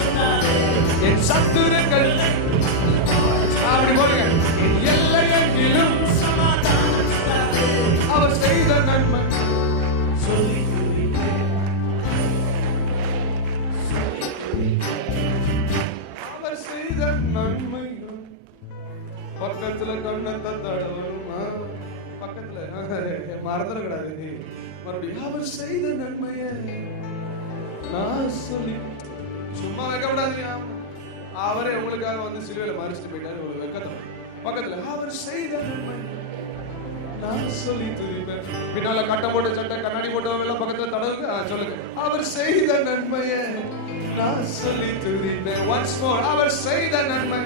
என் சத்துருக்கள் அப்படி போடுங்க. என் எல்லை எங்கிலும் சமாதானம். அவர் செய்த நன்மை அவர் செய்த நன்மை பக்கத்துல கண்ணத்தை தடவணுமா? பக்கத்துல மறந்துடக்கூடாது. மறுபடியும் அவர் செய்த நன்மையை நான் சொல்லி சும்மா வைக்கப்படாதீங்க. அவரே உங்களுக்காக வந்து சிலுவையில மறிச்சுட்டு போயிட்டாரு. ஒரு வெக்கத்துல பக்கத்துல அவர் செய்த நன்மை நான் சொல்லி துதிப்பேன். பின்னால கட்ட போட்டு சட்டை கண்ணாடி போட்டவங்க எல்லாம் பக்கத்துல தடவுங்க. சொல்லுங்க. அவர் செய்த நன்மையை நான் சொல்லி துதிப்பேன். once more அவர் செய்த நன்மை.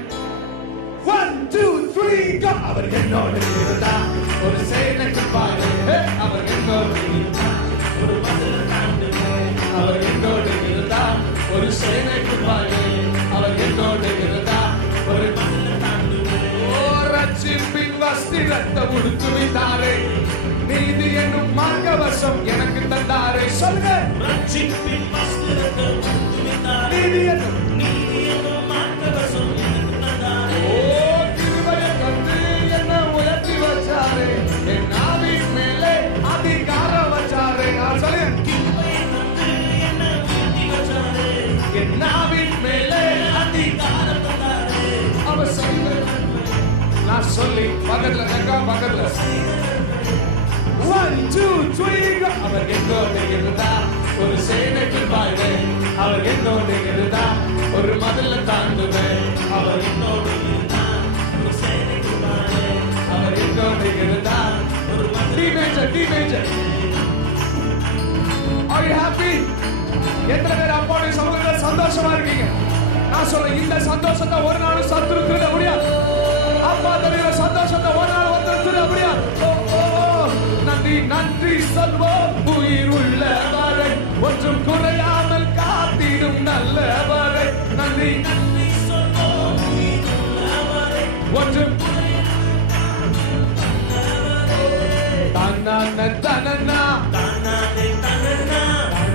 1 2 3 go. அவர் என்னோடு இருந்தார். ஒரு சேனைக்குள் பாய்வேன். அவர் என்னோடு இருந்தார். ஒரு மதிலை தாண்டுவேன். அவர் என்னோடு இருந்தார். ஒரு சேனைக்குள் பாய்வேன். அவர் என்னோடு இருந்தார். ஒரு மதிலை தாண்டுவேன். ஓ ரட்சிப்பின் வஸ்திரத்தை உடுத்து வைத்தாரே. நீதி என்னும் மார்க்கவசம் எனக்கு தந்தாரே. சொல்லுங்க. ரட்சிப்பின் வஸ்திரத்தை உடுத்து வைத்தாரே. நீதி என்னும் மார்க்கவசம் எனக்கு தந்தாரே. ஓ கிருபையை தந்து என்னை உயர்த்தி வச்சாரே. என் நாவின் மேலே அதிகாரம் வச்சாரே. சொல்லுங்க. கிருபையை தந்து என்னை உயர்த்தி வச்சாரே. என் நாவின் மேலே அதிகாரம் தந்தாரே. அவர் செய்த நான் சொல்லி பக்கத்துல நெக்கா பக்கத்துல 1 2 3 go. அவர் என்னோடு இருந்தார். ஒரு சேனைக்குள் பாய்வேன். அவர் என்னோடு இருந்தார். ஒரு மதிலை தாண்டுவேன். அவர் என்னோடு இருந்தார். ஒரு சேனைக்குள் பாய்வேன். அவர் என்னோடு இருந்தார். ஒரு D major Are you happy? எத்தனை பேர் அப்பாவுடைய சமூகத்தில் சந்தோஷமா இருக்கீங்க? நான் சொல்றேன், இந்த சந்தோஷத்தை ஒரு நாள் சத்துரு திருட முடியாது. அப்பா தருகிற சந்தோஷத்தை ஒரு நாள் ஒருத்தர் திருட முடியாது. நன்றி நன்றி சொல்வோம். உயிர் உள்ளவரை ஒன்றும் குறையாமல் காத்திடும் நல்லவரை. நன்றி நன்றி சொல்வோம். உயிர் உள்ளவரை ஒன்றும் தன்னானே தனனா தன்னானே தனனா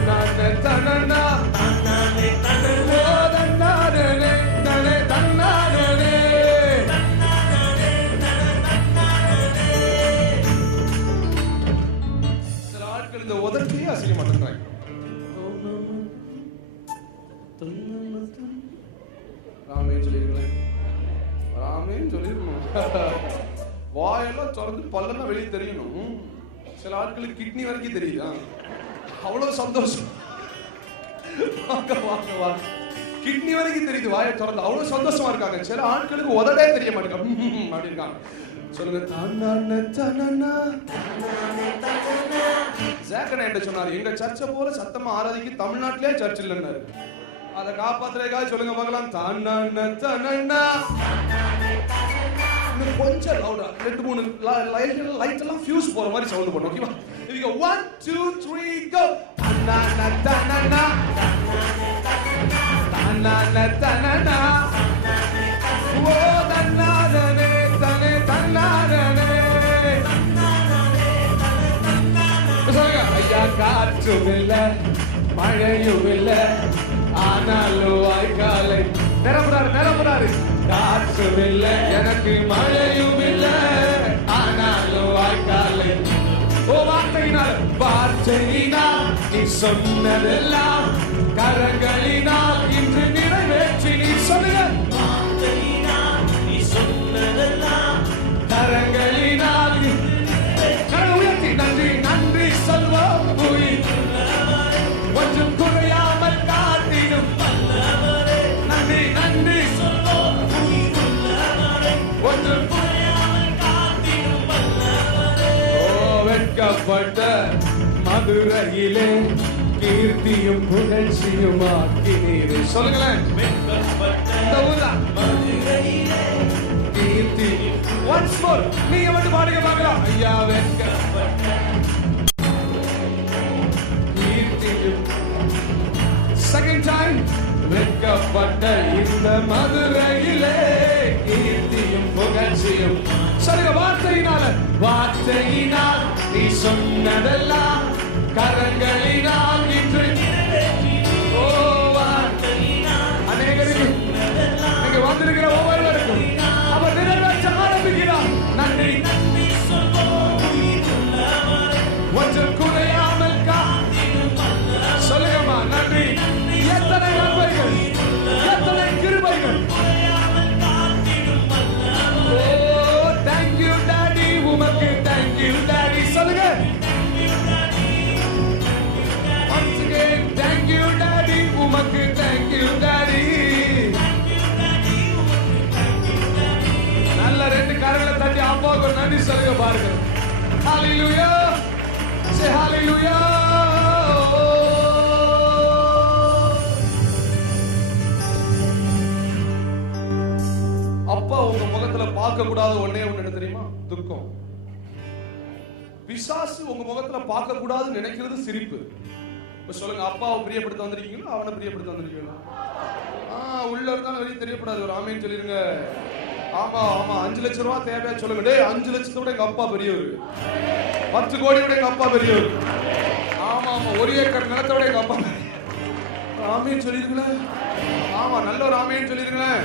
தன்னானே தனனா தன்னானே தனனா தன்னானே தனே தன்னானே தன்னானே தன்னானே. சில ஆட்கள் இந்த உதட்டையே அசைக்க மாட்டேங்கிறாங்க. ராமேன்னு சொல்லிருங்களேன். ராமேன்னு சொல்லிருக்கணும். வாயெல்லாம் திறந்து பல்லெல்லாம் வெளியே தெரியணும். சில ஆட்களுக்கு கிட்னி வரைக்கும் தெரியுதா? அவ்வளவு சந்தோஷம். கிட்னி வரைக்கும் தெரியுது வாயை திறந்து. அவ்வளவு சந்தோஷமா இருக்காங்க. சில ஆட்களுக்கு உதடே தெரிய மாட்டேங்க அப்படி இருக்காங்க. சொல்லுங்க. ஜாக்கனா என்ன சொன்னாரு? எங்க சர்ச்சை போல சத்தமா ஆராதிக்கு தமிழ்நாட்டிலே சர்ச் இல்லைன்னாரு. அதை காப்பாத்துறதுக்காக சொல்லுங்க பார்க்கலாம். தானா கொஞ்சம் லவுடா 2 3 லைட் எல்லாம் ஃபியூஸ் போற மாதிரி சவுண்ட் பண்ணும். ஓகேவா? இங்க 1 2 3 go. தனனா தனனா தனனா தனனா ஓ தனனானே தனே தனனானே. சொல்லுங்க. ஐயா காற்றும் இல்ல மழையும் இல்ல ஆனாலும் வாய்க்காலை நிரப்புறாரு. காற்றும் இல்ல எனக்கு மழையும் இல்ல ஆனாலும் வாய்க்காலை. ஓ வார்த்தையினால் நீ சொன்னதெல்லாம் கரங்களினால் இன்று நிறைவேற்றி நீ சொல்லுங்க. வார்த்தையினால் நீ சொன்னதெல்லாம் கரங்களினால் கரம் உயர்த்தி நன்றி நன்றி சொல்வோம். ஒன்றும் குறையாமல் காத்திடும் நன்றி நன்றி சொல்வோம். ஒன்றும் குறையாமல் மதுரையிலே கீர்த்தியும் புகழ்ச்சியும் ஆக்கினீரே. சொல்லுங்களேன். கீர்த்தி. Once more. நீங்க மட்டும் பாடுங்க பார்க்கலாம். ஐயா வெட்கப்பட்ட கீர்த்தியும். Second time. வெட்கப்பட்ட இந்த மதுரையிலே கீர்த்தியும் புகழ்ச்சியும். சொல்லுங்க. வார்த்தையினால் நீ சொன்னதெல்லாம் கரங்களினால் இன்று ஓ வார்த்தையினால் அநேகருக்கு நீங்க வந்திருக்கிற ஒவ்வொருவருக்கும் அவர் நிறைவேற்ற ஆரம்பிக்கிறார். நன்றி ஒன்றும் குறையாமல் சொல்லுங்கம்மா. நன்றி. எத்தனை நன்மைகள், எத்தனை கிருபைகள். Thank you daddy. உமக்கு தேங்க்யூ டாடி. சொல்லுங்க. Once again, thank you daddy. உமக்கு thank you daddy. நல்ல ரெண்டு கரங்களை தட்டி அப்பாவுக்கு ஒரு நன்றி சொல்லுங்க பாருங்க. Hallelujah. Say hallelujah. அப்பா உங்க முகத்துல பார்க்க கூடாத ஒண்ணே ஒண்ணு தெரியுமா? துக்கம். பிசாசு உங்க முகத்துல பார்க்க கூடாதுன்னு நினைக்கிறது சிரிப்பு. இப்ப சொல்லுங்க. அப்பாவை பிரியப்படுத்த வந்திருக்கீங்களா, அவனை பிரியப்படுத்த வந்திருக்கீங்களா? உள்ள இருந்தாலும் வெளியே தெரியப்படாது. ஒரு ஆமேன்னு சொல்லிருங்க. ஆமா ஆமா. 5 லட்சம் ரூபாய் தேவையா சொல்லுங்க. டேய் 5 லட்சத்தை விட எங்க அப்பா பெரியவர். 10 கோடி விட எங்க அப்பா பெரியவர். ஆமா ஆமா. 1 ஏக்கர் நிலத்தை விட எங்க அப்பா. ஆமேன்னு சொல்லிருங்களேன். ஆமா நல்ல ஒரு ஆமேன்னு சொல்லிருங்களேன்.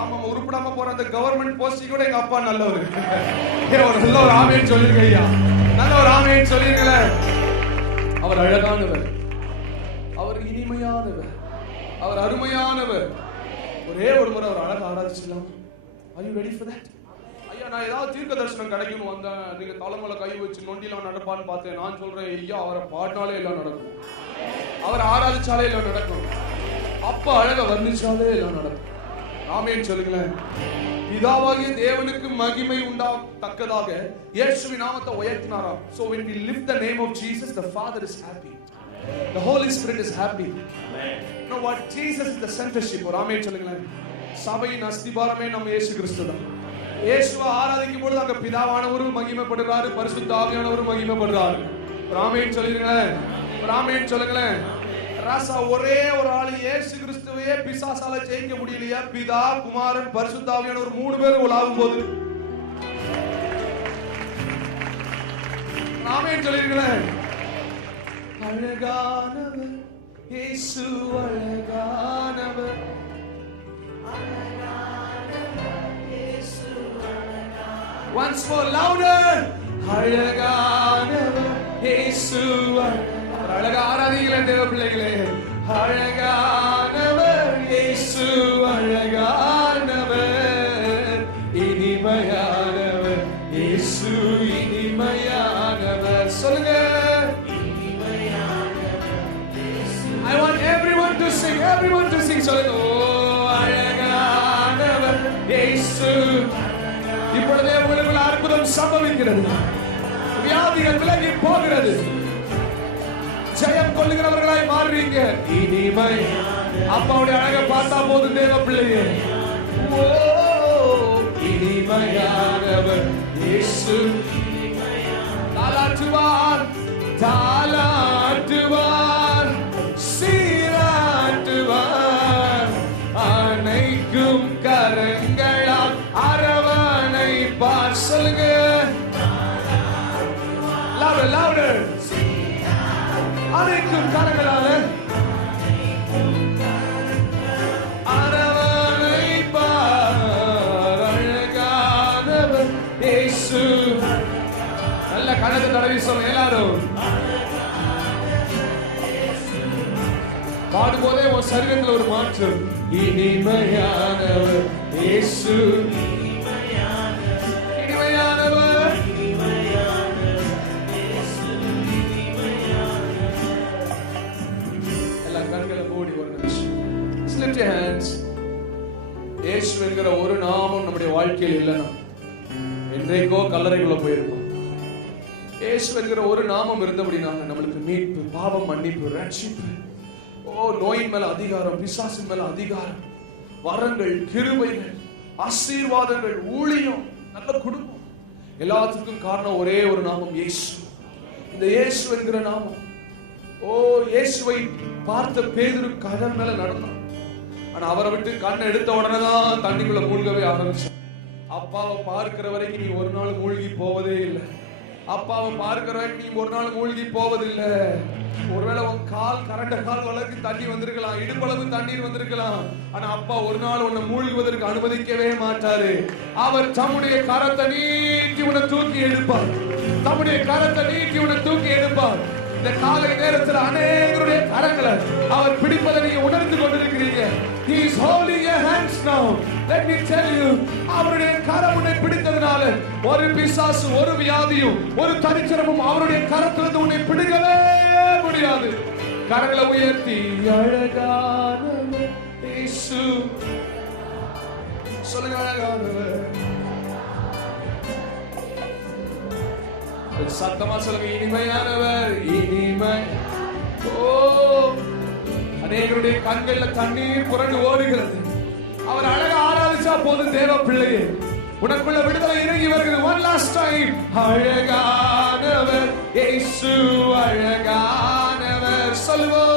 ஆமா உருப்படாம போற அந்த கவர்மெண்ட் போஸ்டிங் கூட எங்க அப்பா நல்லவர். நல்ல ஒரு ஆமேன்னு சொல்லிருங்க ஐயா. நல்ல ஒரு ஆமேன்னு சொல்லிருங்களேன். அவர் அழகானவர், அவர் இனிமையானவர், அவர் அருமையானவர். ஒரே ஒரு முறை அவர் அழகா ஆராதிச்சிடலாம். Are you ready for that? ஐயா நான் ஏதாவது தீர்க்க தரிசனம் கிடைக்கும் வந்தேன். நீங்க தலைமையில கை வச்சு நொண்டிலாம் நடப்பான்னு பார்த்தேன். நான் சொல்றேன் ஐயா அவரை பாடினாலே எல்லாம் நடக்கும், அவரை ஆராதிச்சாலே எல்லாம் நடக்கும், அப்பா அழகா வர்ணிச்சாலே எல்லாம் நடக்கும். ஆமென் சொல்லுங்களேன். பிதாவாகிய தேவனுக்கு மகிமை உண்டாகத்தக்கதாக இயேசுவின் நாமத்தை உயர்த்தினாராம். So when we lift the name of Jesus, the Father is happy, the Holy Spirit is happy. Amen. Know what? Jesus is the centership. ஒரு ஆமென் சொல்லுங்களேன். சபையின் அஸ்திபாரமே நம்ம இயேசு கிறிஸ்து தான். இயேசுவை ஆராதிக்கும் பொழுது அங்க பிதாவானவரும் மகிமைப்படுறாரு, பரிசுத்த ஆவியானவரும் மகிமைப்படுறாரு. ஒரு ஆமென் சொல்லுங்களேன். ஒரு ஆமென் சொல்லுங்களேன். ராசா ஒரே ஒரு ஆளு இயேசு கிறிஸ்துவையே பிசாசால ஜெயிக்க முடியலையா? பிதா குமாரன் பரிசுத்த ஆவியானவர் 3 பேர் உலாவும் போது ஆமென் சொல்லிருங்களேன். அழகானவர் இயேசு அழகானவர், once more louder. அழகானவர் இயேசு அழகா ஆராதிங்களே தேவ பிள்ளைகளே. அழகானவர் இயேசு அழகானவர், இனிமையானவர் இயேசு இனிமையானவர். சொல்லுங்க. I want everyone to sing, everyone to sing. சொல்லுங்க. ஓ அழகானவர் இயேசு. இப்பொழுதே உங்களுக்குள்ள அற்புதம் சம்பவிக்கிறது, வியாதிகள் விலகி போகிறது, ஜெயம் கொள்ளுகிறவர்களாய் மாறுவீங்க. இனிமை அப்பாவுடைய அழகை பார்த்தா போதும் தேவ பிள்ளையே. ஓ இனிமையானவர் இயேசு. தாலாட்டுவார் தாலாட்டுவார் சீராட்டுவார், அனைக்கும் கரங்களால் அரவணைப்பார். சொல்லுங்க. louder louder. அனைக்கும் கரங்களால அரவணைப்பார், அழகானவர் இயேசு. நல்ல கணக்கு தடவி சொல்லுங்க எல்லாரும். பாடும்போதே உன் சரீரத்தில் ஒரு மாற்றம். இனிமையானவர் இயேசு, இனிமையானவர். எல்லாம் கண்களை மூடி ஒரு நிமிஷம் lift your hands. இயேசு என்கிற ஒரு நாமம் நம்முடைய வாழ்க்கையில் இல்லைன்னா என்றைக்கோ கல்லறைக்குள்ள போயிருப்போம். இயேசு என்கிற ஒரு நாமம் இருந்தபடினால நம்மளுக்கு மீட்பு, பாவம் மன்னிப்பு, ரட்சிப்பு, நோயின் மேல அதிகாரம், பிசாசின் மேல அதிகாரம், வரங்கள், கிருபைகள், ஆசீர்வாதங்கள், ஊழியம், நல்ல குடும்பம், எல்லாத்துக்கும் காரணம் ஒரே ஒரு நாமம், இயேசு. இந்த இயேசு என்கிற நாமம். இயேசுவை பார்த்த பேதுரு கடல் மேல நடந்தான். ஆனா அவரை விட்டு கண்ணை எடுத்த உடனே தான் தண்ணிக்குள்ள மூழ்கவே ஆரம்பிச்சான். அப்பாவை பார்க்கிற வரைக்கும் நீ ஒரு நாள் மூழ்கி போவதே இல்லை. அப்பாவை பார்க்கிற வரைக்கும் நீ ஒரு நாள் மூழ்கி போவதில்லை. ஒருவேளை உன் கால் கரண்ட கால் வளர்க்கு தண்ணி வந்திருக்கலாம், இடுப்பளவு தண்ணீர் வந்திருக்கலாம். ஆனா அப்பா ஒரு நாள் உன்னை மூழ்குவதற்கு அனுமதிக்கவே மாட்டாரு. அவர் தம்முடைய கரத்தை நீட்டி உன்னை தூக்கி எடுப்பார். தம்முடைய கரத்தை நீட்டி உன்னை தூக்கி எடுப்பார். இந்த காலை நேரத்தில் அநேகருடைய கரங்களை அவர் பிடிப்பதை நீங்க உணர்ந்து கொண்டிருக்கிறீங்க. He is holding your hands now. Let me tell you, அவருடைய கரம் உன்னை பிடித்ததனால ஒரு பிசாசு, ஒரு வியாதியும், ஒரு தரித்திரமும் அவருடைய கரத்திலிருந்து உன்னை பிடிக்கவே முடியாது. கரங்களை உயர்த்தி அழகானவர் இயேசு சொல்லுங்க, அழகானவர். சத்தமா சொல்லுங்க, இனிமையானவர், இனிமை. அநேகருடைய கண்கள்ல தண்ணீர் புரண்டு ஓடுகிறது. அவர் அழகா ஆராதிச்சா போதும் தேவ பிள்ளையே, உனக்குள்ள விடுதலை இறங்கி வருகிறது. one last time, அழகானவர் இயேசு, அழகானவர் சொல்லுவோம்.